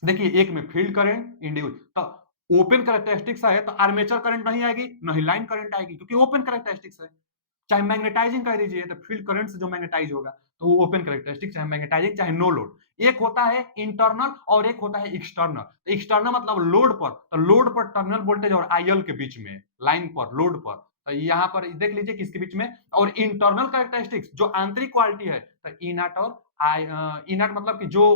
देखिए एक में फील्ड करंट इंड्यूस, तो ओपन कैरेक्टरिस्टिक्स है तो आर्मेचर करंट नहीं आएगी, नहीं लाइन करंट आएगी, क्योंकि ओपन कैरेक्टरिस्टिक्स है। चाहे मैग्नेटाइजिंग कह दीजिए तो फील्ड करंट से जो मैग्नेटाइज होगा तो वो ओपन कैरेक्टरिस्टिक, चाहे मैग्नेटाइजिंग चाहे नो लोड। एक होता है इंटरनल और एक होता है एक्सटर्नल। तो एक्सटर्नल मतलब लोड पर, तो लोड पर टर्मिनल वोल्टेज और आईएल के बीच में, लाइन पर लोड पर, तो यहाँ पर देख लीजिए किसके बीच में। और इंटरनल कैरेक्टरिस्टिक्स जो आंतरिक क्वालिटी है, तो ई नॉट और आई, ई नॉट मतलब कि जो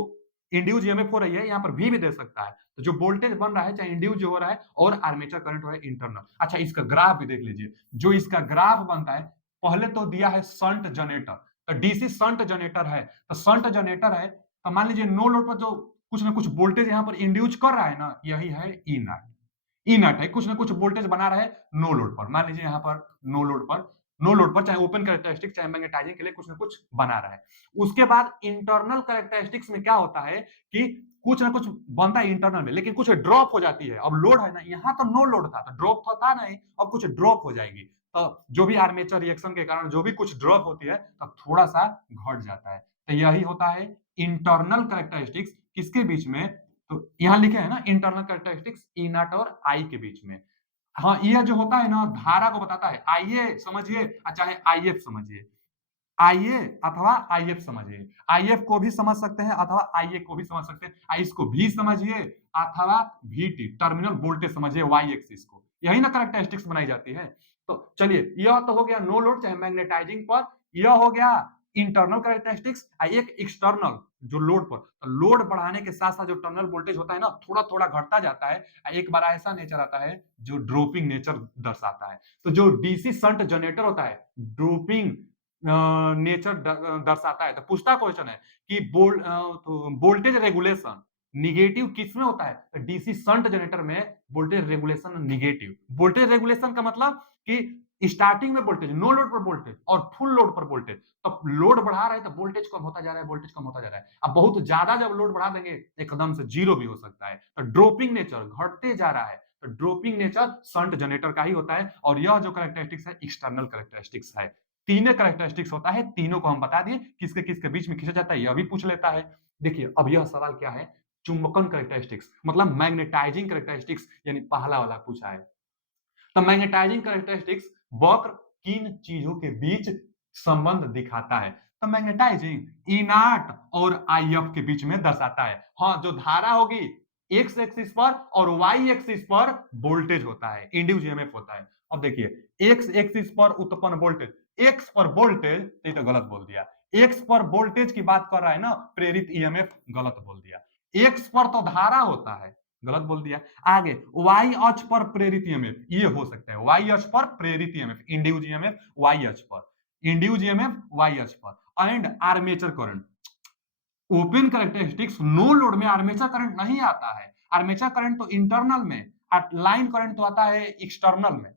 इंड्यूस ईएमएफ हो रही है, यहाँ पर भी दे सकता है। तो जो वोल्टेज बन रहा है चाहे इंड्यूस जो हो रहा है और आर्मेचर करंट हो रहा है इंटरनल। अच्छा इसका ग्राफ भी देख लीजिए, जो इसका ग्राफ बनता है, पहले तो दिया है शंट जनरेटर, तो डीसी शंट जनरेटर है, तो शंट जनरेटर है तो मान लीजिए नो लोड पर जो कुछ ना कुछ वोल्टेज यहाँ पर इंड्यूस कर रहा है ना, यही है ई नॉट। ई नॉट है कुछ ना कुछ वोल्टेज बना रहा है नो लोड पर, मान लीजिए यहाँ पर नो लोड पर चाहे ओपन कैरेक्टरिस्टिक चाहे मैग्नेटाइजिंग के लिए कुछ ना कुछ बना रहा है। उसके बाद इंटरनल कैरेक्टरिस्टिक्स में क्या होता है कि कुछ ना कुछ बनता है इंटरनल में, लेकिन कुछ ड्रॉप हो जाती है। अब लोड है ना, यहाँ तो नो लोड था तो ड्रॉप था नहीं, अब कुछ ड्रॉप हो जाएगी। तो जो भी आर्मेचर रिएक्शन के कारण जो भी कुछ ड्रॉप होती है तब थोड़ा सा घट जाता है। तो यही होता है इंटरनल कैरेक्टरिस्टिक्स किसके बीच में, तो यहाँ लिखे है ना इंटरनल कैरेक्टरिस्टिक्स ई नॉट और आई के बीच में। हाँ ये जो होता है ना धारा को बताता है, आईए समझिए चाहे आईएफ समझिए, आईए अथवा आईएफ समझिए, आईएफ को भी समझ सकते हैं अथवा आईए को भी समझ सकते हैं, आई इसको भी समझिए अथवा VT टर्मिनल वोल्टेज समझिए वाई एक्सिस को, यही ना कैरेक्टरिस्टिक्स बनाई जाती है। तो चलिए यह तो हो गया नो लोड चाहे मैग्नेटाइजिंग पर, यह हो गया इंटरनल कैरेक्टरिस्टिक्स। एक एक्सटर्नल जो लोड पर, तो लोड बढ़ाने के साथ साथ जो टर्मिनल वोल्टेज होता है ना थोड़ा थोड़ा घटता जाता है, एक बार ऐसा नेचर आता है जो ड्रॉपिंग नेचर दर्शाता है। तो जो डीसी शंट जनरेटर होता है ड्रॉपिंग नेचर दर्शाता है। तो पूछता क्वेश्चन है कि वोल्टेज रेगुलेशन निगेटिव किस में होता है, तो डीसी शंट जनरेटर में voltage regulation negative. Voltage regulation का मतलब कि स्टार्टिंग में वोल्टेज नो लोड पर वोल्टेज और फुल लोड पर वोल्टेज, तो लोड बढ़ा रहे हैं तो वोल्टेज कम होता जा रहा है, वोल्टेज कम होता जा रहा है। अब बहुत ज्यादा जब लोड बढ़ा देंगे एकदम से जीरो भी हो सकता है, तो ड्रॉपिंग नेचर घटते जा रहा है, तो ड्रॉपिंग नेचर शंट जनरेटर का ही होता है। और यह जो कैरेक्टरिस्टिक्स है एक्सटर्नल कैरेक्टरिस्टिक्स है। तीनों कैरेक्टरिस्टिक्स होता है, तीनों को हम बता दिए किसके किसके बीच में खींचा जाता है, यह भी पूछ लेता है। देखिए अब यह सवाल क्या है, चुंबकन कैरेक्टरिस्टिक्स मतलब मैग्नेटाइजिंग कैरेक्टरिस्टिक्स, यानी पहला वाला पूछा है। तो मैग्नेटाइजिंग कैरेक्टरिस्टिक्स वक्र किन चीजों के बीच संबंध दिखाता है, तो मैग्नेटाइजिंग ई नॉट और आईएफ के बीच में दर्शाता है। हाँ जो धारा होगी एक्स एक्सिस पर और वाई एक्सिस पर वोल्टेज होता है, इंड्यूस ईएमएफ होता है। अब देखिए एक्स एक्सिस पर उत्पन्न वोल्टेज, एक्स पर वोल्टेज, ये तो गलत बोल दिया, एक्स पर वोल्टेज की बात कर रहा है ना, प्रेरित ईएमएफ गलत बोल दिया। एक्स पर तो धारा होता है, गलत बोल दिया। आगे वाई अक्ष पर प्रेरित ईएमएफ, ये हो सकता है वाई अक्ष पर प्रेरित ईएमएफ, इंड्यूस ईएमएफ वाई अक्ष पर, इंड्यूस ईएमएफ वाई अक्ष पर। And armature current, open characteristics no load में आर्मेचर करंट नहीं आता है, आर्मेचर करंट तो इंटरनल में, लाइन करंट तो आता है एक्सटर्नल में।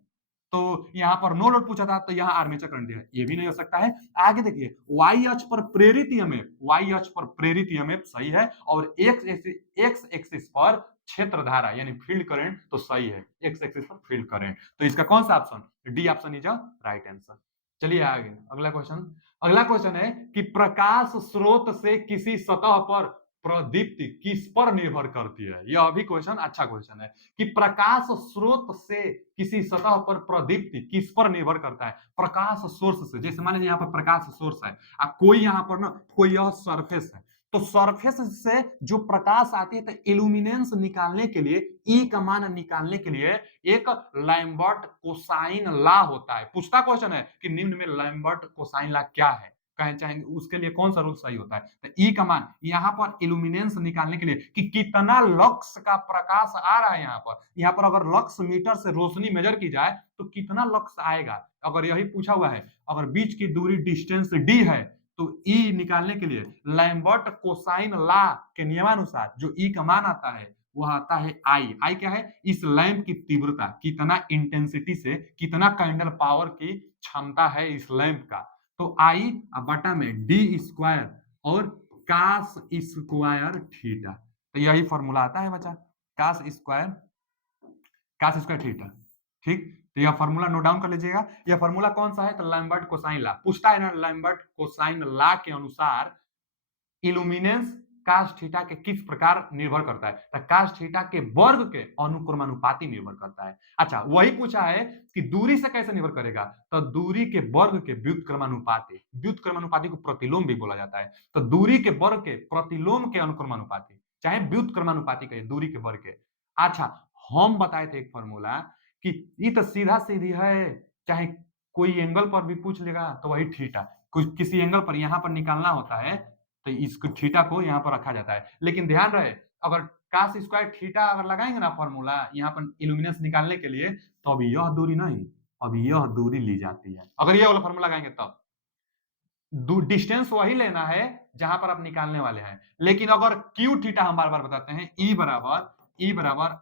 तो यहाँ पर नो लोड पूछा था तो यहाँ आर्मेचर करंट दिया है, ये भी नहीं हो सकता है। आगे देखिए वाई अक्ष पर प्रेरित ईएमएफ, वाई अक्ष पर प्रेरित ईएमएफ सही है, और एक्स एक्सिस पर क्षेत्र धारा यानी फील्ड करंट तो सही है, एक्स एक्सिस पर फील्ड करंट। तो इसका कौन सा option, D option is a right answer. चलिए आगे अगला क्वेश्चन। अगला क्वेश्चन है कि प्रकाश स्रोत से किसी सतह पर प्रदीप्ति किस पर निर्भर करती है, यह भी क्वेश्चन अच्छा क्वेश्चन है कि प्रकाश स्रोत से किसी सतह पर प्रदीप्ति किस पर निर्भर करता है। प्रकाश सोर्स से, जैसे मान लीजिए यहाँ पर प्रकाश सोर्स है, अब कोई यहाँ पर ना कोई यह सरफेस है, तो सरफेस से जो प्रकाश आती है तो इल्यूमिनेंस निकालने के लिए, ई का मान निकालने के लिए एक लैम्बर्ट कोसाइन लॉ होता है। पूछता क्वेश्चन है कि निम्न में लैम्बर्ट कोसाइन लॉ क्या है, कहें चाहेंगे उसके लिए कौन सा रूल सही होता है? तो ई का मान यहाँ पर इल्यूमिनेंस निकालने के लिए कि कितना लक्स का प्रकाश आ रहा है यहाँ पर अगर लक्स मीटर से रोशनी मेजर की जाए तो कितना लक्स आएगा? अगर यही पूछा हुआ है, अगर बीच की दूरी डिस्टेंस डी है तो ई निकालने के लिए लैम्बर्ट कोसाइन लॉ के नियमानुसार जो ई का मान आता है वह आता है आई। आई क्या है? इस लैंप की तीव्रता, कितना इंटेंसिटी से कितना कैंडल पावर की क्षमता है इस लैंप का। तो आई बटा में डी स्क्वायर और कास स्क्वायर थीटा। तो यही फॉर्मूला आता है बच्चा, कास स्क्वायर थीटा। ठीक, तो यह फॉर्मूला नोट डाउन कर लीजिएगा। यह फॉर्मूला कौन सा है? तो लैम्बर्ट कोसाइन लॉ पूछता है ना। लैम्बर्ट कोसाइन लॉ के अनुसार इल्यूमिनेंस कास थीटा के किस प्रकार निर्भर करता है? तो कास थीटा के वर्ग के अनुक्रमानुपाती निर्भर करता है। अच्छा, वही पूछा है कि दूरी से कैसे निर्भर करेगा? तो दूरी के वर्ग के व्युत्क्रमानुपाती, व्युत्क्रमानुपाती को प्रतिलोम भी बोला जाता है। तो दूरी के वर्ग के प्रतिलोम के अनुक्रमानुपाती, चाहे व्युत्क्रमानुपाती कहिए, दूरी के वर्ग के। अच्छा, हम बताए थे एक फॉर्मूला कि ये तो सीधा सीधी है, चाहे कोई एंगल पर भी पूछ लेगा तो वही थीटा, कुछ किसी एंगल पर यहाँ पर निकालना होता है तो इसको थीटा को यहाँ पर रखा जाता है। लेकिन ध्यान रहे, अगर कास स्क्वायर थीटा अगर लगाएंगे ना फॉर्मूला यहाँ पर इल्यूमिनेंस निकालने के लिए, तो अब यह दूरी नहीं, अब यह दूरी ली जाती है। अगर ये वाला फॉर्मूला लगाएंगे तब डिस्टेंस वही लेना है जहां पर आप निकालने वाले हैं। लेकिन अगर क्यू थीटा हम बार बार बताते हैं, ई बराबर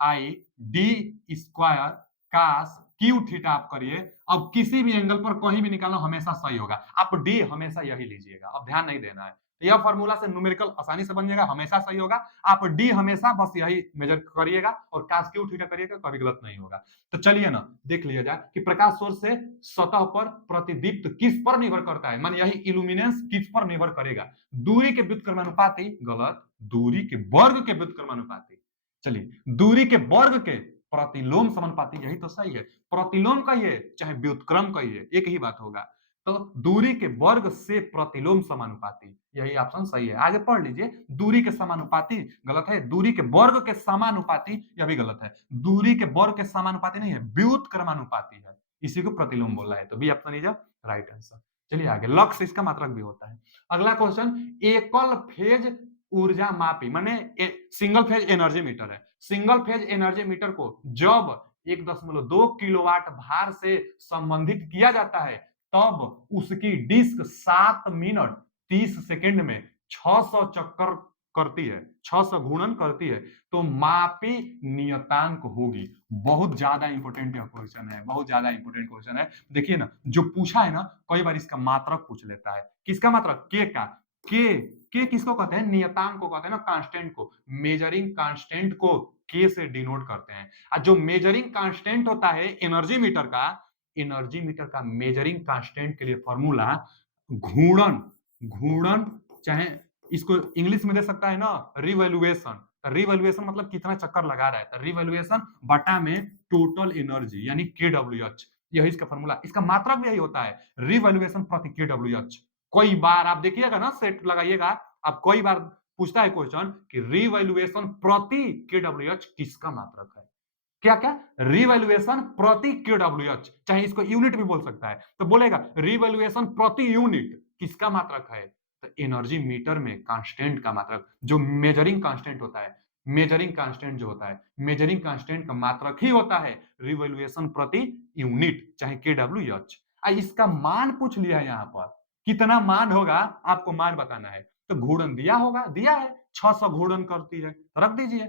I D square cos Q theta आप करिए। अब किसी भी एंगल पर कहीं भी निकालना हमेशा सही होगा। आप डी हमेशा यही लीजिएगा, अब ध्यान नहीं देना है। तो यह फॉर्मूला से न्यूमेरिकल आसानी से बन जाएगा, हमेशा सही होगा। आप डी हमेशा बस यही मेजर करिएगा और कास क्यू थीटा करिएगा, कभी गलत नहीं होगा। तो चलिए ना देख लिया जाए कि प्रकाश सोर्स से सतह पर प्रतिदीप्त किस पर निर्भर करता है, मान यही इल्यूमिनेंस किस पर निर्भर करेगा? दूरी के व्युत्क्रमानुपाती, गलत, दूरी के वर्ग के व्युत्क्रमानुपाती। चलिए, दूरी के वर्ग के प्रतिलोम समानुपाती, यही तो सही है। प्रतिलोम कहिए चाहे व्युत्क्रम कहिए, एक ही बात होगा। तो दूरी के वर्ग से प्रतिलोम समानुपाती, यही ऑप्शन सही है। आगे पढ़ लीजिए, दूरी के समानुपाती गलत है, दूरी के वर्ग के समानुपाती यह भी गलत है। दूरी के वर्ग के समानुपाती नहीं है, व्युत्क्रमानुपाती है, इसी को प्रतिलोम बोल रहा है। तो B option is right answer. चलिए आगे, लक्स इसका मात्रक भी होता है। अगला क्वेश्चन, एकल फेज ऊर्जा मापी माने सिंगल फेज एनर्जी मीटर है। सिंगल फेज एनर्जी मीटर को जब 1.2 किलोवाट भार से संबंधित किया जाता है तब उसकी डिस्क 7 मिनट 30 सेकंड में 600 चक्कर करती है, 600 घूर्णन करती है, तो मापी नियतांक होगी। बहुत ज्यादा इंपोर्टेंट क्वेश्चन है, बहुत ज्यादा इंपोर्टेंट क्वेश्चन है। देखिए ना, जो पूछा है ना, कई बार इसका मात्रक पूछ लेता है। किसका मात्रक? के का। के किसको कहते हैं? नियतांक को कहते हैं ना, कांस्टेंट को। मेजरिंग कांस्टेंट को के से डिनोट करते हैं। और जो मेजरिंग कांस्टेंट होता है एनर्जी मीटर का, एनर्जी मीटर का मेजरिंग कांस्टेंट के लिए फॉर्मूला घूर्णन, घूर्णन चाहे इसको इंग्लिश में दे सकता है ना, रिवॉल्यूएशन। रिवॉल्यूएशन मतलब कितना चक्कर लगा रहा है, तो रिवॉल्यूएशन बटा में टोटल एनर्जी यानी KWH, यही इसका फॉर्मूला। इसका मात्रक भी यही होता है, रिवॉल्यूएशन प्रति KWH। कई बार आप देखिएगा ना, सेट लगाइएगा, आप कई बार पूछता है क्वेश्चन कि रिवॉल्यूएशन प्रति KWH किसका मात्रक है? क्या क्या? रिवॉल्यूएशन प्रति KWH, चाहे इसको यूनिट भी बोल सकता है। तो बोलेगा रिवॉल्यूएशन प्रति यूनिट किसका मात्रक है? तो एनर्जी मीटर में कांस्टेंट का मात्रक, जो मेजरिंग कांस्टेंट होता है, मेजरिंग कांस्टेंट जो होता है, मेजरिंग कांस्टेंट का मात्रक ही होता है रिवॉल्यूएशन प्रति यूनिट, चाहे KWH। इसका मान पूछ लिया है यहाँ पर, कितना मान होगा आपको मान बताना है। तो घूर्णन दिया होगा, दिया है 600 घूर्णन करती है, रख दीजिए।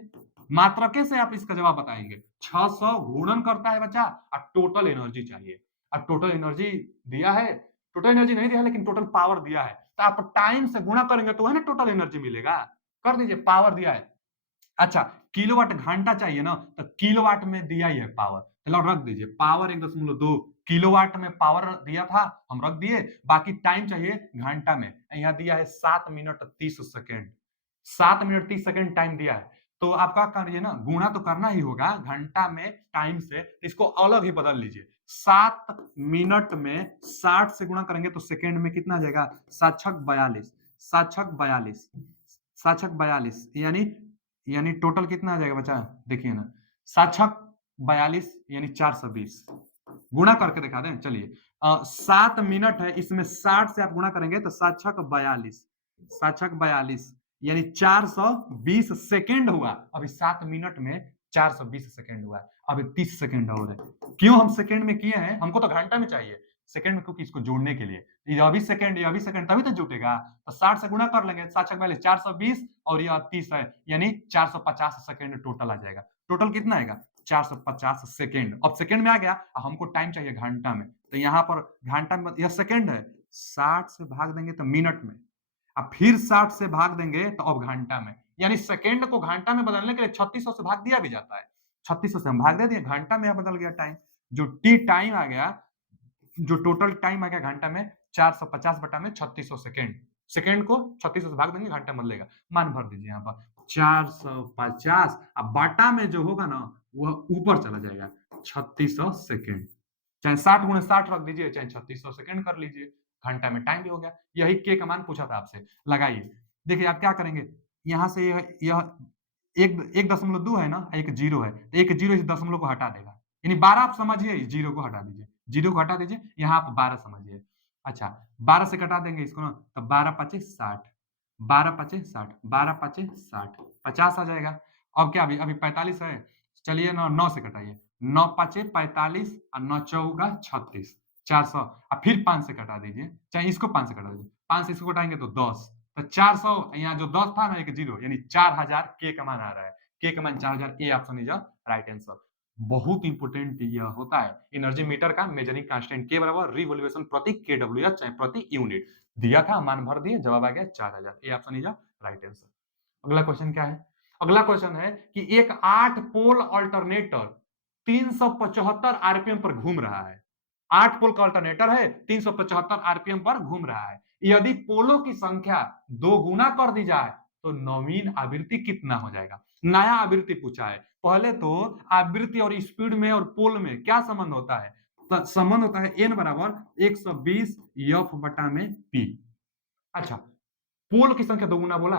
मात्रके से आप इसका जवाब बताएंगे। 600 घूर्णन करता है बच्चा, और टोटल एनर्जी चाहिए। अब टोटल एनर्जी दिया है, टोटल एनर्जी नहीं दिया है लेकिन टोटल पावर दिया है, तो आप टाइम से गुणा करेंगे तो है ना टोटल एनर्जी मिलेगा। कर दीजिए, पावर दिया है। अच्छा, किलोवाट घंटा चाहिए ना, तो किलोवाट में दिया ही है पावर, चलो रख दीजिए। पावर 1.2 किलोवाट में पावर दिया था, हम रख दिए। बाकी टाइम चाहिए घंटा में, यहाँ दिया है 7 minute 30 second, 7 minute 30 second time दिया है। तो आप क्या करिए ना, गुणा तो करना ही होगा घंटा में टाइम से, इसको अलग ही बदल लीजिए। 7 मिनट में 60 से गुणा करेंगे तो सेकेंड में कितना आ जाएगा? 7 छक 42, 7 छक 42, 7 छक 42, यानी टोटल कितना आ जाएगा बच्चा? देखिए ना, 7 छक 42 यानी 420, गुणा करके दिखा दें, चलिए। 7 मिनट है, इसमें 60 से आप गुणा करेंगे तो 7 छक 42, 7 छक 42 यानी 420 सेकेंड हुआ। अभी 7 मिनट में 420 सेकेंड हुआ। अभी 30 सेकेंड और है। क्यों हम सेकेंड में किए हैं? हमको तो घंटा में चाहिए सेकेंड में, क्योंकि इसको जोड़ने के लिए यह भी सेकेंड, यह भी सेकेंड, तभी तो जुटेगा। तो 60 से गुणा कर लेंगे, 7 छक 42 420 और यह 30 है, यानी 450 सेकेंड टोटल आ जाएगा। टोटल कितना आएगा? 450 सेकेंड। अब सेकेंड में आ गया, हमको टाइम चाहिए घंटा में, तो यहाँ पर घंटा में यह सेकेंड है, 60 से भाग देंगे तो मिनट में, अब फिर 60 से भाग देंगे तो अब घंटा में, यानी सेकेंड को घंटा में बदलने के लिए 3600 से भाग दिया भी जाता है। 3600 से हम भाग दे दिए, घंटा में बदल गया टाइम। जो टी टाइम आ गया, जो टोटल टाइम आ गया घंटा में 450 बटा में 3600 सेकेंड। सेकेंड को 3600 से भाग देंगे, घंटा में बदलेगा। मान भर दीजिए यहाँ पर 450, अब बाटा में जो होगा ना वह ऊपर चला जाएगा 3600 सेकेंड। चाहे 60 गुणे 60 रख दीजिए, चाहे 3600 सेकेंड कर लीजिए, घंटा में टाइम भी हो गया। यही के का मान पूछा था आपसे, लगाइए। देखिए आप क्या करेंगे, यहाँ से यह एक 1.2 है ना, एक जीरो है, एक जीरो इस दशमलव को हटा देगा, यानी 12 आप समझिए, इस जीरो को हटा दीजिए, जीरो को हटा दीजिए, यहाँ आप 12 समझिए। अच्छा, 12 से घटा देंगे इसको ना, तो 12 पचे 60, 12 पचे 60, 12 पचे 60, 50 आ जाएगा। अब क्या, अभी अभी 45 है, चलिए ना 9 से घटाइए, 9 पाँचे 45 और 9 चौका 36, 400, और फिर 5 से घटा दीजिए, चाहे इसको 5 से घटा दीजिए, 5 से इसको घटाएंगे तो 10, तो 400, यहाँ जो 10 था ना एक जीरो, यानी 4000 के का मान आ रहा है। के का मान 4000, A option is right answer. बहुत इंपोर्टेंट यह होता है एनर्जी मीटर का मेजरिंग कांस्टेंट, के बराबर रिवोल्यूशन प्रति केडब्ल्यू चाहे प्रति यूनिट। दिया था, मान भर दिए, जवाब आ गया 4000, A option is right answer. अगला क्वेश्चन क्या है? अगला क्वेश्चन है कि एक 8 पोल अल्टरनेटर 375 आरपीएम पर घूम रहा है। 8 पोल का अल्टरनेटर है, 375 आरपीएम पर घूम रहा है। यदि पोलों की संख्या 2 गुना कर दी जाए तो नवीन आवृत्ति कितना हो जाएगा? नया आवृत्ति पूछा है। पहले तो आवृत्ति और स्पीड में और पोल में क्या संबंध होता है? तो संबंध होता है एन बराबर 120 एफ बटा में पी। अच्छा, पोल की संख्या दोगुना बोला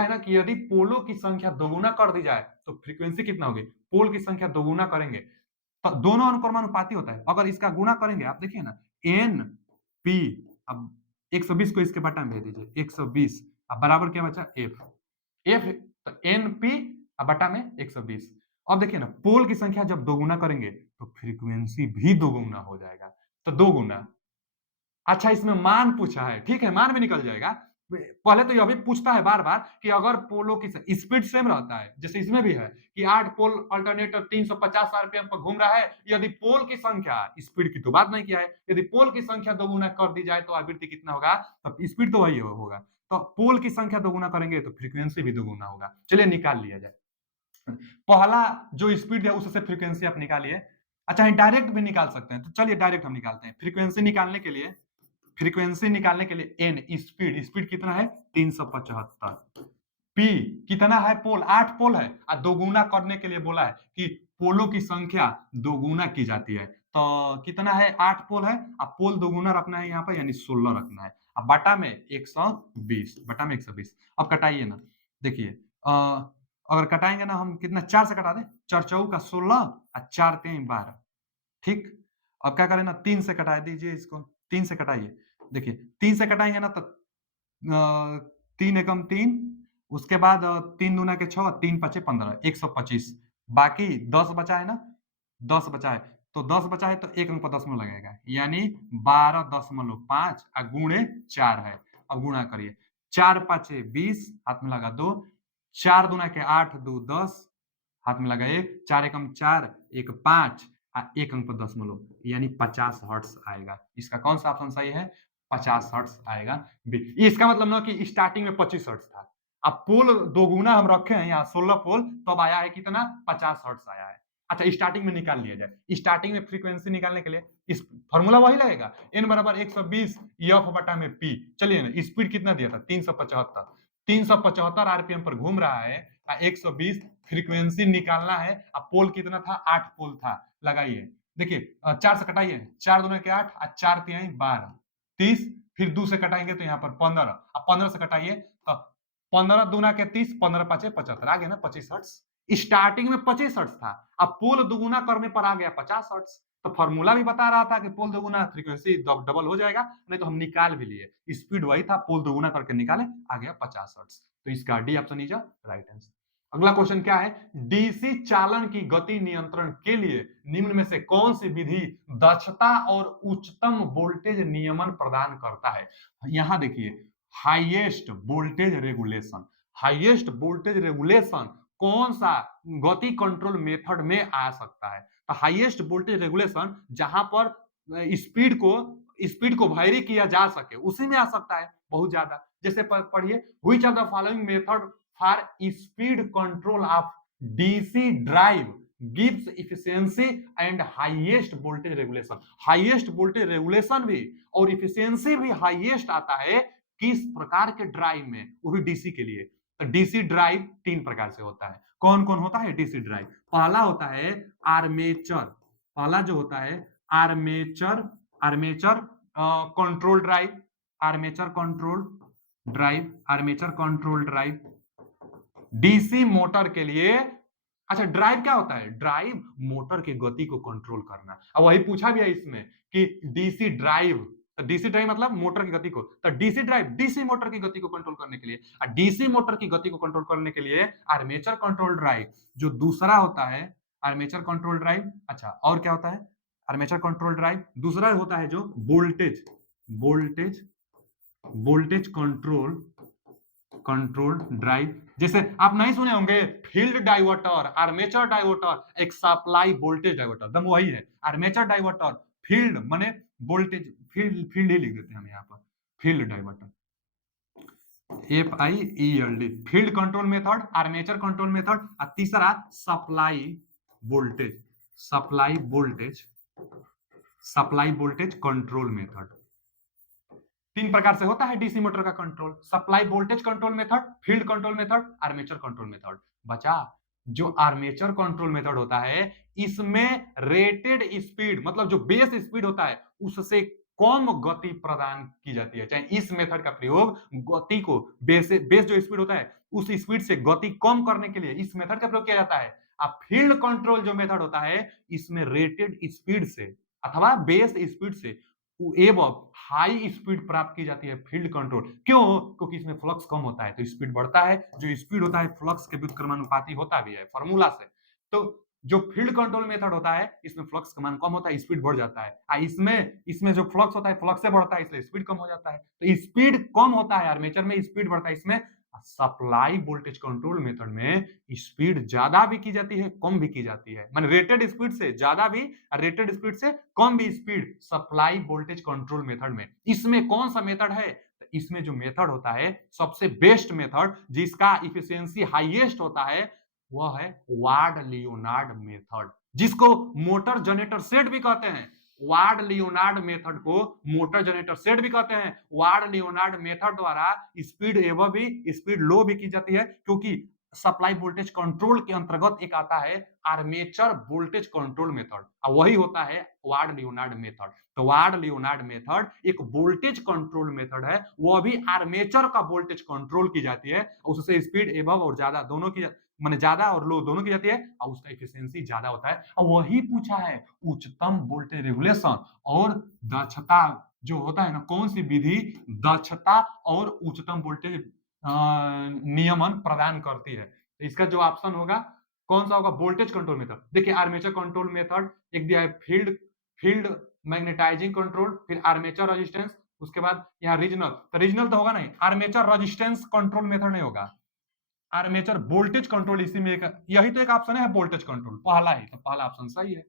है ना कि यदि पोलों की संख्या दोगुना कर दी जाए तो फ्रीक्वेंसी कितना होगी? पोल की संख्या दोगुना करेंगे तो दोनों अनुक्रमानुपाती होता है। अगर इसका गुणा करेंगे, आप देखिए ना, एन पी, अब 120 को इसके बटा में भेज दीजिए, 120, अब बराबर क्या बचा? एफ। एफ, तो एन पी बटा में 120। अब देखिए ना, पोल की संख्या जब दोगुना करेंगे तो फ्रीक्वेंसी भी दोगुना हो जाएगा, तो दो गुना। अच्छा, इसमें मान पूछा है, ठीक है, मान भी निकल जाएगा। पहले तो यह भी पूछता है बार बार कि अगर पोलो की स्पीड सेम रहता है, जैसे इसमें भी है कि 8 पोल अल्टरनेटर 350 आरपीएम पर घूम रहा है, यदि पोल की संख्या, स्पीड की तो बात नहीं किया है, यदि पोल की संख्या दोगुना कर दी जाए तो आवृत्ति कितना होगा? तो स्पीड तो वही होगा, तो पोल की संख्या दोगुना करेंगे तो फ्रीक्वेंसी भी दोगुना होगा। चलिए निकाल लिया जाए। पहला जो स्पीड है उससे फ्रीक्वेंसी आप निकालिए। अच्छा, डायरेक्ट भी निकाल सकते हैं, तो चलिए डायरेक्ट हम निकालते हैं। फ्रीक्वेंसी निकालने के लिए एन, स्पीड, स्पीड कितना है? 375। पी कितना है? पोल, 8 पोल है, और दोगुना करने के लिए बोला है कि पोलों की संख्या दोगुना की जाती है, तो कितना है? 8 पोल है, अब पोल दोगुना रखना है यहाँ पर, यानी 16 रखना है, अब बटा में 120, बटा में 120। अब कटाइए ना, देखिए अगर कटाएंगे ना हम, कितना, 4 से कटा दें, 4 चौका 16 और 4 3 12, ठीक। अब क्या करें ना, 3 से कटा दीजिए इसको, 3 से कटाइए। देखिए 3 से कटाएंगे ना तो 3 एकम 3, उसके बाद 3 दूना के 6, 3 पचे 15, 125। बाकी 10 बचा है ना, 10 बचा है, तो 10 बचा है तो एक अंक पर दशमलव लगेगा, यानी 12.5 गुणे 4 है। अब गुणा करिए, 4 पाँचे 20, हाथ में लगा 2, 4 दूना के 8, 2 10, हाथ में लगा 1, 4 एकम 4, 1 5, एक अंक पर दशमलव, यानी 50 हर्ट्ज आएगा। इसका कौन सा ऑप्शन सही है? 50 हर्ट्ज आएगा बी। इसका मतलब ना कि स्टार्टिंग में 25 हर्ट्ज था, अब पोल दोगुना हम रखे हैं यहाँ 16 पोल, तब आया है कितना? 50 हर्ट्ज आया है। अच्छा, स्टार्टिंग में निकाल लिया जाए। स्टार्टिंग में फ्रीक्वेंसी निकालने के लिए इस फॉर्मूला वही लगेगा, एन बराबर 120 एफ बटा में पी। चलिए ना, स्पीड कितना दिया था? 375, 375 आरपीएम पर घूम रहा है, 120 फ्रीक्वेंसी निकालना है, अब पोल कितना था? 8 पोल था। लगाइए, देखिए 4 से कटाइए, 4 दूना के 8 और 4 तिहाई 12, 30, फिर 2 से कटाएंगे तो यहाँ पर 15, अब 15 से कटाइए तो 15 दूना के 30, 15 पाँचे 75, आ गया ना 25 हर्ट्ज। स्टार्टिंग में 25 हर्ट्ज था, अब पोल दुगुना करने पर आ गया 50 हर्ट्ज। तो फॉर्मूला भी बता रहा था कि पोल दोगुना फ्रीक्वेंसी डबल हो जाएगा, नहीं तो हम निकाल भी लिए, स्पीड वही था, पोल दोगुना करके निकाले, आ गया 50 हर्ट्ज। तो इसका D option is right answer. अगला क्वेश्चन क्या है, डीसी चालन की गति नियंत्रण के लिए निम्न में से कौन सी विधि दक्षता और उच्चतम वोल्टेज नियमन प्रदान करता है। यहां देखिए, highest voltage regulation, highest voltage regulation कौन सा गति कंट्रोल मेथड में आ सकता है। तो हाईएस्ट वोल्टेज रेगुलेशन जहां पर स्पीड को वैरी किया जा सके उसी में आ सकता है बहुत ज्यादा। जैसे पढ़िए, which of the following method for speed control of DC drive gives efficiency and highest voltage regulation. Highest voltage regulation भी और इफिशियंसी भी हाईएस्ट आता है किस प्रकार के ड्राइव में, वो भी डीसी के लिए। तो डीसी ड्राइव 3 प्रकार से होता है। कौन कौन होता है डीसी ड्राइव? पहला होता है आर्मेचर, पहला जो होता है armature, armature control drive, armature control drive, armature control drive DC motor के लिए। अच्छा, ड्राइव क्या होता है? ड्राइव मोटर की गति को कंट्रोल करना। अब वही पूछा भी है इसमें कि डीसी ड्राइव, तो डीसी ड्राइव मतलब मोटर की गति को, तो डीसी ड्राइव डीसी मोटर की गति को कंट्रोल करने के लिए, और डीसी मोटर की गति को कंट्रोल करने के लिए आर्मेचर कंट्रोल ड्राइव। जो दूसरा होता है आर्मेचर कंट्रोल ड्राइव, अच्छा और क्या होता है आर्मेचर कंट्रोल ड्राइव? दूसरा होता है जो voltage, voltage voltage control control drive. जैसे आप नहीं सुने होंगे फील्ड डाइवर्टर, आर्मेचर डाइवर्टर, एक सप्लाई वोल्टेज डाइवर्टर, दम वही है आर्मेचर डाइवर्टर। फील्ड माने वोल्टेज, फील्ड फील्ड ही लिख देते हैं हम यहाँ पर, field diverter, FIELD, field control method, armature control method. और तीसरा supply voltage, supply voltage, supply voltage control method. 3 प्रकार से होता है डीसी मोटर का control, supply voltage control method, field control method, armature control method. बचा जो आर्मेचर कंट्रोल मेथड होता है, इसमें रेटेड स्पीड मतलब जो बेस स्पीड होता है उससे कम गति प्रदान की जाती है। चाहे इस मेथड का प्रयोग गति को बेस जो स्पीड होता है उस स्पीड से गति कम करने के लिए इस मेथड का प्रयोग किया जाता है। अब फील्ड कंट्रोल जो मेथड होता है, इसमें रेटेड स्पीड से अथवा बेस स्पीड से एवं हाई स्पीड प्राप्त की जाती है फील्ड कंट्रोल। क्यों? क्योंकि इसमें फ्लक्स कम होता है तो स्पीड बढ़ता है, जो स्पीड होता है फ्लक्स के व्युत्क्रमानुपाती होता भी है फॉर्मूला से। तो जो फील्ड कंट्रोल मेथड होता है इसमें फ्लक्स का मान कम होता है, स्पीड बढ़ जाता है। इसमें जो फ्लक्स होता है फ्लक्स से बढ़ता है, इसलिए स्पीड कम हो जाता है। तो स्पीड कम होता है आर्मेचर में, स्पीड बढ़ता है इसमें। सप्लाई वोल्टेज कंट्रोल मेथड में स्पीड ज्यादा भी की जाती है, कम भी की जाती है, माने रेटेड स्पीड से ज्यादा भी, रेटेड स्पीड से कम भी speed supply voltage control method में। इसमें कौन सा मेथड है? इसमें जो मेथड होता है सबसे बेस्ट मेथड जिसका इफिशियंसी हाईएस्ट होता है वह है वार्ड लियोनार्ड मेथड, जिसको मोटर जनरेटर सेट भी कहते हैं। वार्ड लियोनार्ड मेथड को मोटर जनरेटर सेट भी कहते हैं। वार्ड लियोनार्ड मेथड द्वारा स्पीड एवं भी स्पीड लो भी की जाती है, क्योंकि सप्लाई वोल्टेज कंट्रोल के अंतर्गत एक आता है आर्मेचर वोल्टेज कंट्रोल मेथड, और वही होता है वार्ड लियोनार्ड मेथड। तो वार्ड लियोनार्ड मेथड एक वोल्टेज कंट्रोल मेथड है, वो भी आर्मेचर का वोल्टेज कंट्रोल की जाती है, उससे स्पीड एवं और ज्यादा दोनों की माने ज्यादा और लो दोनों की जाती है, और उसका एफिशिएंसी ज्यादा होता है। और वही पूछा है उच्चतम वोल्टेज रेगुलेशन और दक्षता जो होता है ना, कौन सी विधि दक्षता और उच्चतम वोल्टेज नियमन प्रदान करती है। तो इसका जो ऑप्शन होगा कौन सा होगा? Voltage control method. देखिए आर्मेचर कंट्रोल मेथड एक दिया है फील्ड फील्ड मैग्नेटाइजिंग कंट्रोल, फिर आर्मेचर रेजिस्टेंस, उसके बाद यहाँ रीजनल, तो रीजनल तो होगा नहीं, आर्मेचर रेजिस्टेंस कंट्रोल मेथड नहीं होगा, आर्मेचर वोल्टेज कंट्रोल इसी में एक, यही तो एक ऑप्शन है वोल्टेज कंट्रोल, पहला ही, तो पहला ऑप्शन सही है।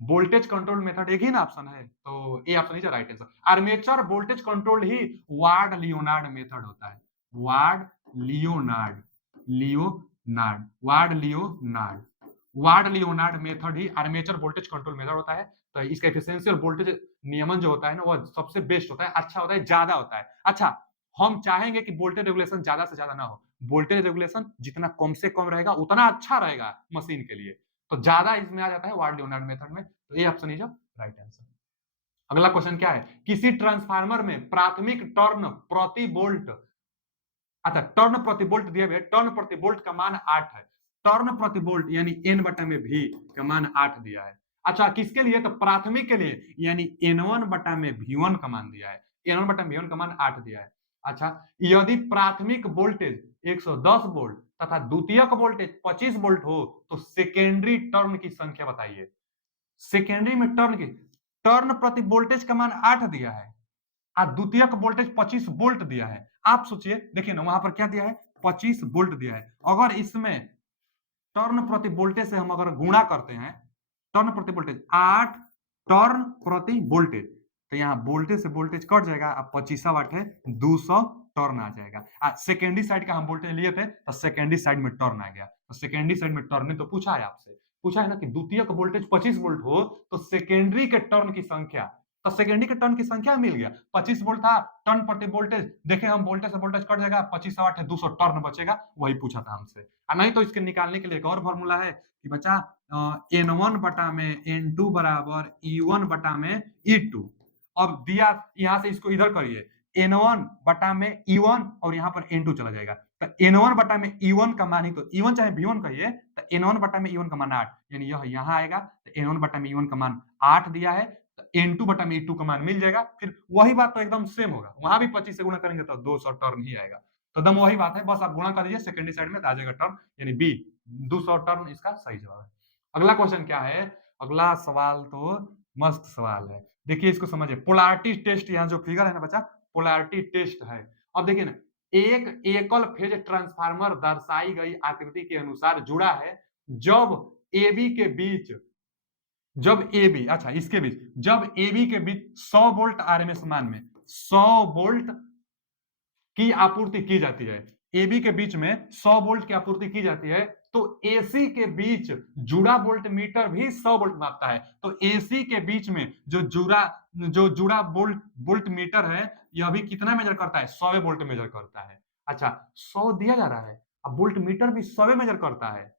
वोल्टेज कंट्रोल मेथड एक ही ना ऑप्शन है, तो ये ऑप्शन ही right answer. Armature voltage control ही वार्ड लियोनार्ड मेथड होता है, Ward Leonard, Leonard, Ward Leonard, Ward Leonard method ही आर्मेचर वोल्टेज कंट्रोल मेथड होता है। तो इसका एफिशिएंसी और वोल्टेज नियमन जो होता है ना, वो सबसे बेस्ट होता है, अच्छा होता है, ज्यादा होता है। अच्छा, हम चाहेंगे कि वोल्टेज रेगुलेशन ज्यादा से ज्यादा ना हो, वोल्टेज रेगुलेशन जितना कम से कम रहेगा उतना अच्छा रहेगा मशीन के लिए, तो ज्यादा इसमें आ जाता है वार्ड लियोनार्ड मेथड में। तो ये ऑप्शन इज राइट आंसर। अगला क्वेश्चन क्या है, किसी ट्रांसफार्मर में प्राथमिक टर्न प्रति वोल्ट, अच्छा टर्न प्रति वोल्ट दिया है, टर्न प्रति वोल्ट का मान 8 है, टर्न प्रति वोल्ट यानी N/V का मान 8 दिया है। अच्छा किसके लिए? तो प्राथमिक के लिए, यानी N1 बटा में V1 का मान दिया है, N1 बटा V1 का मान 8 दिया है। अच्छा, यदि प्राथमिक वोल्टेज 110 वोल्ट तथा द्वितीयक वोल्टेज 25 वोल्ट हो तो सेकेंडरी टर्न की संख्या बताइए। सेकेंडरी में टर्न प्रति वोल्टेज का मान 8 दिया है और द्वितीयक वोल्टेज 25 वोल्ट दिया है। आप सोचिए, देखिए ना वहां पर क्या दिया है, 25 वोल्ट दिया है। अगर इसमें टर्न प्रति वोल्टेज से हम अगर गुणा करते हैं, टर्न प्रति वोल्टेज 8 टर्न प्रति वोल्टेज, तो यहाँ वोल्टेज से वोल्टेज कट जाएगा, अब 25 वाट है, 200 टर्न आ जाएगा। सेकेंडरी साइड का हम वोल्टेज लिए थे तो सेकेंडरी साइड में टर्न आ गया, तो सेकेंडरी साइड में टर्न ने तो पूछा है आपसे, पूछा है ना कि द्वितीयक वोल्टेज 25 वोल्ट हो तो सेकेंडरी के टर्न की संख्या, तो सेकेंडरी के टर्न की संख्या मिल गया। 25 वोल्ट था, टर्न प्रति वोल्टेज देखे हम, वोल्टेज से वोल्टेज कट जाएगा, 25 वाट है, 200 टर्न बचेगा, वही पूछा था हमसे। नहीं तो इसके निकालने के लिए एक और फॉर्मूला है कि बच्चा N1 बटा में N2 बराबर E1 बटा में E2। अब दिया, यहां से इसको इधर करिए, N1 बटा में E1 और यहाँ पर N2 चला जाएगा, तो N1 बटा में E1 का मान ही, तो E1 चाहे V1 कहिए, तो N1 बटा में E1 का मान 8, यानी यह यहाँ आएगा, तो N1 बटा में E1 का मान 8 दिया है, तो N2 बटा में E2 का मान मिल जाएगा। फिर वही बात तो एकदम सेम होगा, वहां भी 25 से गुणा करेंगे तो 200 टर्न ही आएगा, तो एकदम वही बात है, बस आप गुणा कर दीजिए सेकेंडरी साइड में, तो आ जाएगा टर्न, यानी बी 200 टर्न इसका सही जवाब है। अगला क्वेश्चन क्या है, अगला सवाल तो मस्त सवाल है, देखिए इसको समझिए। पोलैरिटी टेस्ट, यहाँ जो फिगर है ना बच्चा, पोलैरिटी टेस्ट है। अब देखिए ना, एक एकल फेज ट्रांसफार्मर दर्शाई गई आकृति के अनुसार जुड़ा है, जब AB के बीच, जब AB, अच्छा इसके बीच, जब AB के बीच 100 वोल्ट आरएमएस मान में 100 वोल्ट की आपूर्ति की जाती है, AB के बीच में 100 वोल्ट की आपूर्ति की जाती है, तो AC के बीच जुड़ा वोल्ट मीटर भी 100 वोल्ट मापता है, तो AC के बीच में जो जुड़ा वोल्ट मीटर है, यह भी कितना मेजर करता है, 100 वोल्ट मेजर करता है। अच्छा 100 दिया जा रहा है, अब वोल्ट मीटर भी 100 मेजर करता है,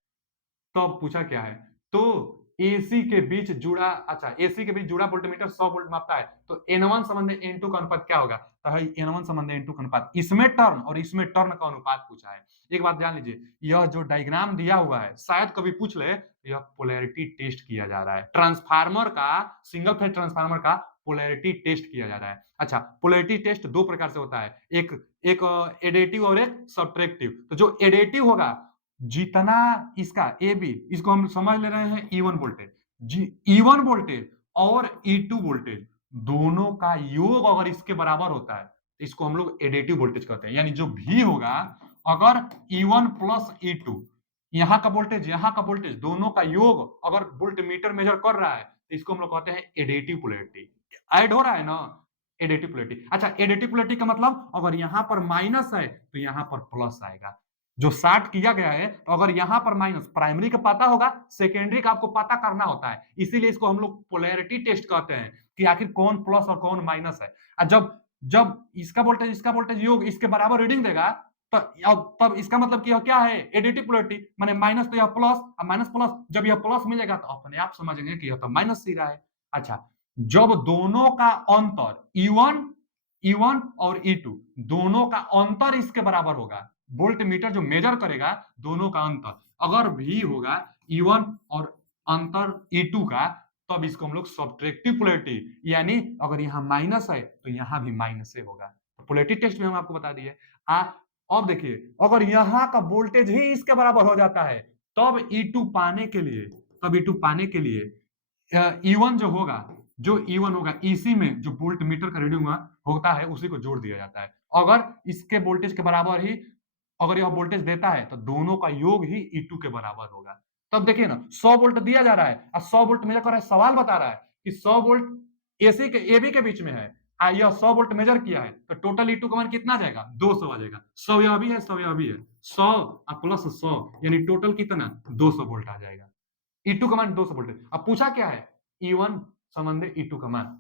तो अब पूछा क्या है, तो एसी के बीच जुड़ा, अच्छा एसी के बीच जुड़ा वोल्टमीटर 100 वोल्ट मापता है, तो N1 संबंध N2 का अनुपात क्या होगा, तो है N1 संबंध N2 का अनुपात, इसमें टर्न और इसमें टर्न का अनुपात पूछा है। एक बात जान लीजिए, यह जो डायग्राम दिया हुआ है शायद कभी पूछ ले, यह पोलैरिटी टेस्ट किया जा रहा है, ट्रांसफार्मर का, सिंगल फेज ट्रांसफार्मर का पोलैरिटी टेस्ट किया जा रहा है। अच्छा पोलैरिटी टेस्ट दो प्रकार से होता है, एक एक एडेटिव और एक सब्ट्रैक्टिव। तो जो एडेटिव होगा, जितना इसका ए बी, इसको हम समझ ले रहे हैं E1 वोल्टेज, E1 वोल्टेज और E2 वोल्टेज दोनों का योग अगर इसके बराबर होता है, इसको हम लोग एडेटिव वोल्टेज कहते हैं, यानी जो भी होगा, अगर E1 प्लस E2, यहाँ का वोल्टेज यहाँ का वोल्टेज दोनों का योग अगर वोल्ट मीटर मेजर कर रहा है, तो इसको हम लोग कहते हैं एडेटिव पोलैरिटी। ऐड हो रहा है ना, एडेटिव पोलैरिटी। अच्छा एडेटिव पोलैरिटी का मतलब, अगर यहाँ पर माइनस है तो यहाँ पर प्लस आएगा, जो 60 किया गया है, तो अगर यहां पर माइनस, प्राइमरी का पता होगा, सेकेंडरी का आपको पता करना होता है, इसीलिए इसको हम लोग पोलैरिटी टेस्ट कहते हैं कि आखिर कौन प्लस और कौन माइनस है। जब जब इसका वोल्टेज योग इसके बराबर रीडिंग देगा, तो तब इसका मतलब कि यह क्या है, एडिटिव पोलैरिटी, माने माइनस तो यह प्लस, और माइनस प्लस, जब यह प्लस मिलेगा तो अपने आप समझेंगे कि यह तो माइनस ही रहा है। अच्छा जब दोनों का अंतर E1 और E2 दोनों का अंतर इसके बराबर होगा, वोल्ट मीटर जो मेजर करेगा दोनों का अंतर अगर भी होगा E1 और अंतर E2 का, तब इसको हम लोग सब्ट्रैक्टिव पोलैरिटी, यानी अगर यहाँ माइनस है तो यहाँ भी माइनस से होगा। तो पोलैरिटी टेस्ट में हम आपको बता दिए। अब देखिए, अगर यहाँ का वोल्टेज ही इसके बराबर हो जाता है, तब E2 पाने के लिए, E1 जो होगा, इसी में जो वोल्ट मीटर का रीडिंग होता है उसी को जोड़ दिया जाता है। अगर इसके वोल्टेज के बराबर ही, अगर यह वोल्टेज देता है तो दोनों का योग ही E2 के बराबर होगा। तब देखिए ना 100 वोल्ट दिया जा रहा है और 100 वोल्ट मेजर कर रहा है, सवाल बता रहा है कि 100 वोल्ट एसी के एबी के बीच में है, यह 100 वोल्ट मेजर किया है, तो टोटल E2 का मान कितना जाएगा, 200 आ जाएगा। 100 यह भी है, 100 यह भी है, 100 प्लस 100 यानी टोटल कितना, 200 वोल्ट आ जाएगा। E2 का मान 200 वोल्ट है। अब पूछा क्या है, E1 संबंध E2 का मान,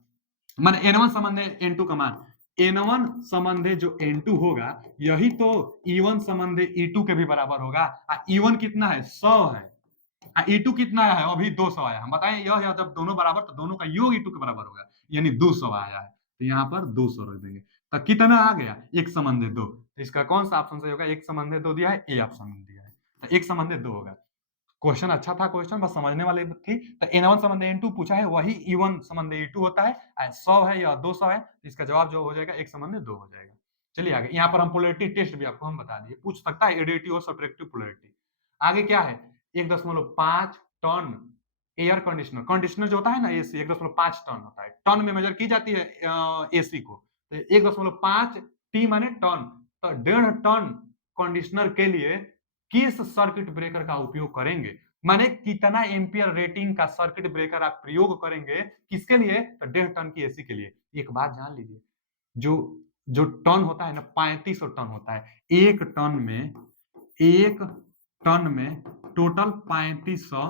माने N1 संबंध N2 का मान, N1 संबंध जो N2 होगा, यही तो E1 संबंध E2 के भी बराबर होगा। E1 कितना है, 100 है, E2 कितना आया है, अभी 200 आया। हम बताएं यह है, जब दोनों बराबर तो दोनों का योग E2 के बराबर होगा, यानी 200 आया है, तो यहाँ पर 200 रख देंगे, तो कितना आ गया, एक संबंध 2। तो इसका कौन सा ऑप्शन सही होगा, एक संबंध 2 दिया है, ए ऑप्शन दिया है, तो एक संबंध 2 होगा। क्वेश्चन अच्छा था, क्वेश्चन बस समझने वाली थी। तो n1 संबंधी n2 पूछा है, वही e1 संबंधी e2 होता है। 100 है या 200 है, इसका जवाब जो हो जाएगा 1 संबंधी 2 हो जाएगा। चलिए आगे, यहाँ पर हम पोलैरिटी टेस्ट भी आपको हम बता दिए, पूछ सकता है एडिटिव और सब्ट्रैक्टिव पोलैरिटी। आगे क्या है, 1.5 टन एयर कंडीशनर, कंडीशनर जो होता है ना एसी 1.5 टन होता है, टन में मेजर की जाती है एसी को। तो 1.5 टी माने टन, तो 1.5 टन कंडीशनर के लिए किस सर्किट ब्रेकर का उपयोग करेंगे, माने कितना एम्पियर रेटिंग का सर्किट ब्रेकर आप प्रयोग करेंगे, किसके लिए, तो 1.5 टन की एसी के लिए। एक बात जान लीजिए, जो जो टन होता है ना 3500 टन होता है, एक टन में टोटल 3500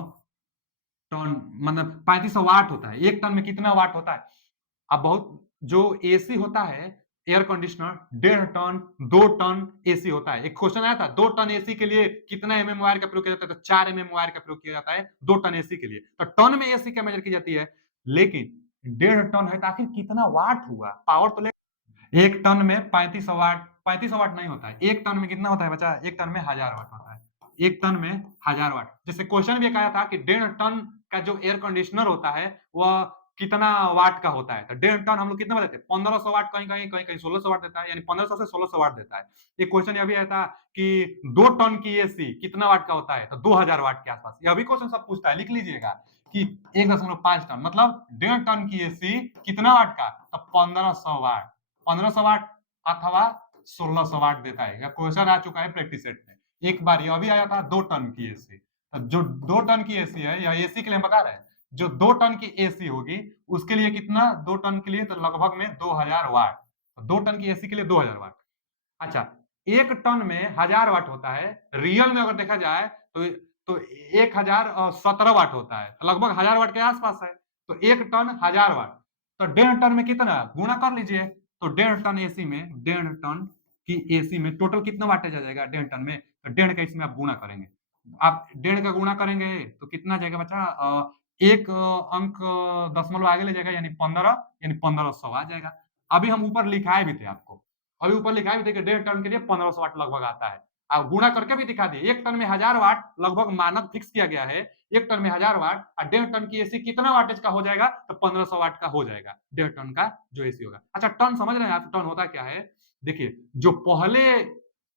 टन, मतलब 3500 वाट होता है। एक टन में कितना वाट होता है। अब बहुत जो एसी होता है air conditioner 1.5 ton 2 ton AC होता है। एक क्वेश्चन आया था 2 टन एसी के लिए कितना एमएम वायर का प्रयोग किया जाता है, तो 4 एमएम वायर का प्रयोग किया जाता है 2 टन एसी के लिए। तो टन में एसी क्या मेजर की जाती है, लेकिन 1.5 टन है तो आखिर कितना वाट हुआ, पावर तो ले। एक टन में 3500 वाट, 3500 वाट नहीं होता है, एक टन में कितना होता है बच्चा, एक टन में 1000 वाट होता है, एक टन में 1000 वाट। जैसे क्वेश्चन भी कहा था कि 1.5 टन का जो एयर कंडीशनर होता है वह कितना वाट का होता है, तो 1.5 टन हम लोग कितना देते हैं 1500 वाट, कहीं कहीं कहीं कहीं 1600 वाट देता है, यानी 1500 से 1600 वाट देता है। एक क्वेश्चन यह भी आया था कि 2 टन की एसी कितना वाट का होता है, तो 2000 वाट के आसपास। यह भी क्वेश्चन सब पूछता है, लिख लीजिएगा कि 1.5 टन मतलब 1.5 टन की एसी कितना वाट का, तो 1500 वाट, 1500 वाट अथवा 1600 वाट देता है। यह क्वेश्चन आ चुका है प्रैक्टिस सेट में। एक बार यह भी आया था 2 टन की एसी, जो 2 टन की एसी है, यह एसी के लिए हम बता रहे हैं, जो 2 टन की एसी होगी उसके लिए कितना, 2 टन के लिए तो लगभग में 2000 वाट, 2 टन की एसी के लिए 2000 वाट। अच्छा, एक टन में 1000 वाट होता है, रियल में अगर देखा जाए तो 1017 वाट होता है, तो लगभग 1000 वाट के आसपास है। तो एक टन 1000 वाट, तो 1.5 टन में कितना, गुणा कर लीजिए। तो 1.5 टन एसी में, 1.5 टन की एसी में टोटल कितना वाटेज आ जाएगा 1.5 टन में, तो 1.5 का इसमें आप गुणा करेंगे। आप 1.5 का गुणा करेंगे तो कितना आ जाएगा बच्चा, एक अंक दशमलव आगे ले जाएगा, यानी 15, यानी 1500 आ जाएगा। अभी हम ऊपर लिखाए भी थे आपको, अभी ऊपर लिखा है, देखिए 1.5 टन के लिए 1500 वाट लगभग आता है। अब गुणा करके भी दिखा दिए, एक टन में 1000 वाट लगभग मानक फिक्स किया गया है, एक टन में 1000 वाट और 1.5 टन की एसी कितना वाटेज का हो जाएगा, तो 1500 वाट का हो जाएगा 1.5 टन का जो एसी होगा। अच्छा, टन समझ रहे हैं आप, टन होता क्या है, देखिए जो पहले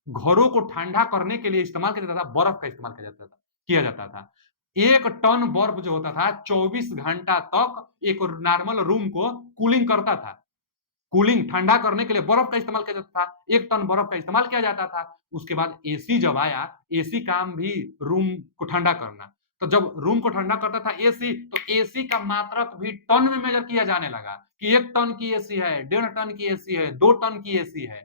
घरों को ठंडा करने के लिए इस्तेमाल किया जाता था, बर्फ का इस्तेमाल किया जाता था। एक टन बर्फ जो होता था 24 घंटा तक एक नॉर्मल रूम को कूलिंग करता था। कूलिंग ठंडा करने के लिए बर्फ का इस्तेमाल किया जाता था, एक टन बर्फ का इस्तेमाल किया जाता था। उसके बाद एसी जब आया, एसी काम भी रूम को ठंडा करना, तो जब रूम को ठंडा करता था एसी, तो एसी का मात्रक भी टन में मेजर किया जाने लगा कि 1 टन की एसी है, 1.5 टन की एसी है, 2 टन की एसी है।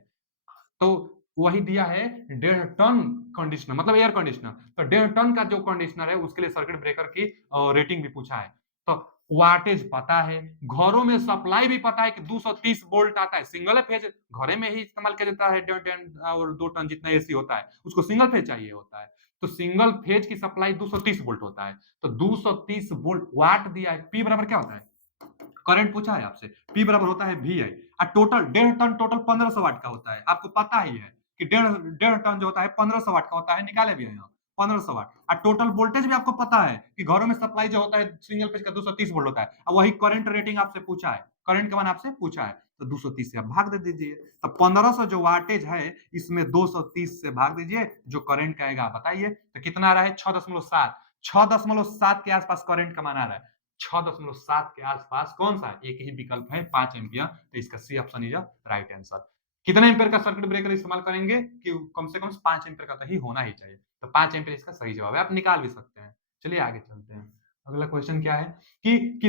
तो वही दिया है 1.5 टन कंडीशनर मतलब एयर कंडीशनर, तो 1.5 टन का जो कंडीशनर है उसके लिए सर्किट ब्रेकर की रेटिंग भी पूछा है। तो वाटेज पता है, घरों में सप्लाई भी पता है कि 230 वोल्ट आता है, सिंगल फेज घरे में ही इस्तेमाल किया जाता है, 1.5 टन और 2 टन जितना एसी होता है उसको सिंगल फेज चाहिए होता है, तो सिंगल फेज की सप्लाई 230 वोल्ट होता है। तो 230 वोल्ट वाट दिया है, पी बराबर क्या होता है, करंट पूछा है आपसे, P बराबर होता है VI और टोटल 1.5 टन टोटल 1500 वाट का होता है, आपको पता ही है कि 1.5 टन जो होता है 1500 वाट का होता है, निकाले भी है यहाँ 1500 वाट। और टोटल वोल्टेज भी आपको पता है कि घरों में सप्लाई जो होता है सिंगल फेज का 230 वोल्ट होता है, और वही करंट रेटिंग आपसे पूछा है, करंट का मान आपसे पूछा है, तो 230 से आप भाग दे दीजिए। तो 1500 जो वाटेज है इसमें 230 से भाग दीजिए, जो करंट का आएगा बताइए, तो कितना आ रहा है 6.7, 6.7 के आसपास करंट का मान आ रहा है। 6.7 के आसपास कौन सा एक ही विकल्प है 5 एम्पियर, तो इसका C option is right answer. कितने एम्पियर का सर्किट ब्रेकर इस्तेमाल करेंगे कि कम से कम 5 एम्पियर का तो ही होना ही चाहिए, तो 5 एम्पियर इसका सही जवाब है, आप निकाल भी सकते हैं। चलिए आगे चलते हैं। अगला क्वेश्चन क्या है कि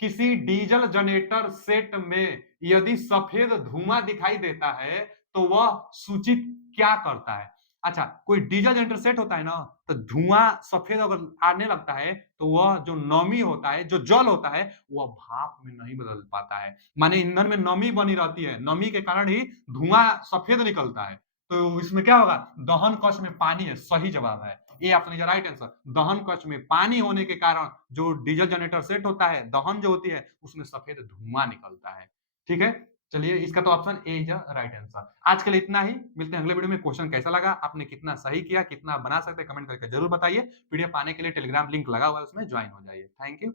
किसी डीजल जनरेटर सेट में यदि सफेद धुआं दिखाई देता है तो वह सूचित क्या करता है। अच्छा, कोई डीजल जनरेटर सेट होता है ना, तो धुआं सफेद अगर आने लगता है तो वह जो नमी होता है, जो जल होता है, वह भाप में नहीं बदल पाता है, माने ईंधन में नमी बनी रहती है, नमी के कारण ही धुआं सफेद निकलता है। तो इसमें क्या होगा, दहन कक्ष में पानी है, सही जवाब है A option is right answer. दहन कक्ष में पानी होने के कारण जो डीजल जनरेटर सेट होता है, दहन जो होती है उसमें सफेद धुआं निकलता है। ठीक है, चलिए इसका तो option A is a right answer. आज के लिए इतना ही, मिलते हैं अगले वीडियो में। क्वेश्चन कैसा लगा, आपने कितना सही किया, कितना बना सकते हैं, कमेंट करके जरूर बताइए। पीडीएफ पाने के लिए टेलीग्राम लिंक लगा हुआ है, उसमें ज्वाइन हो जाइए। Thank you.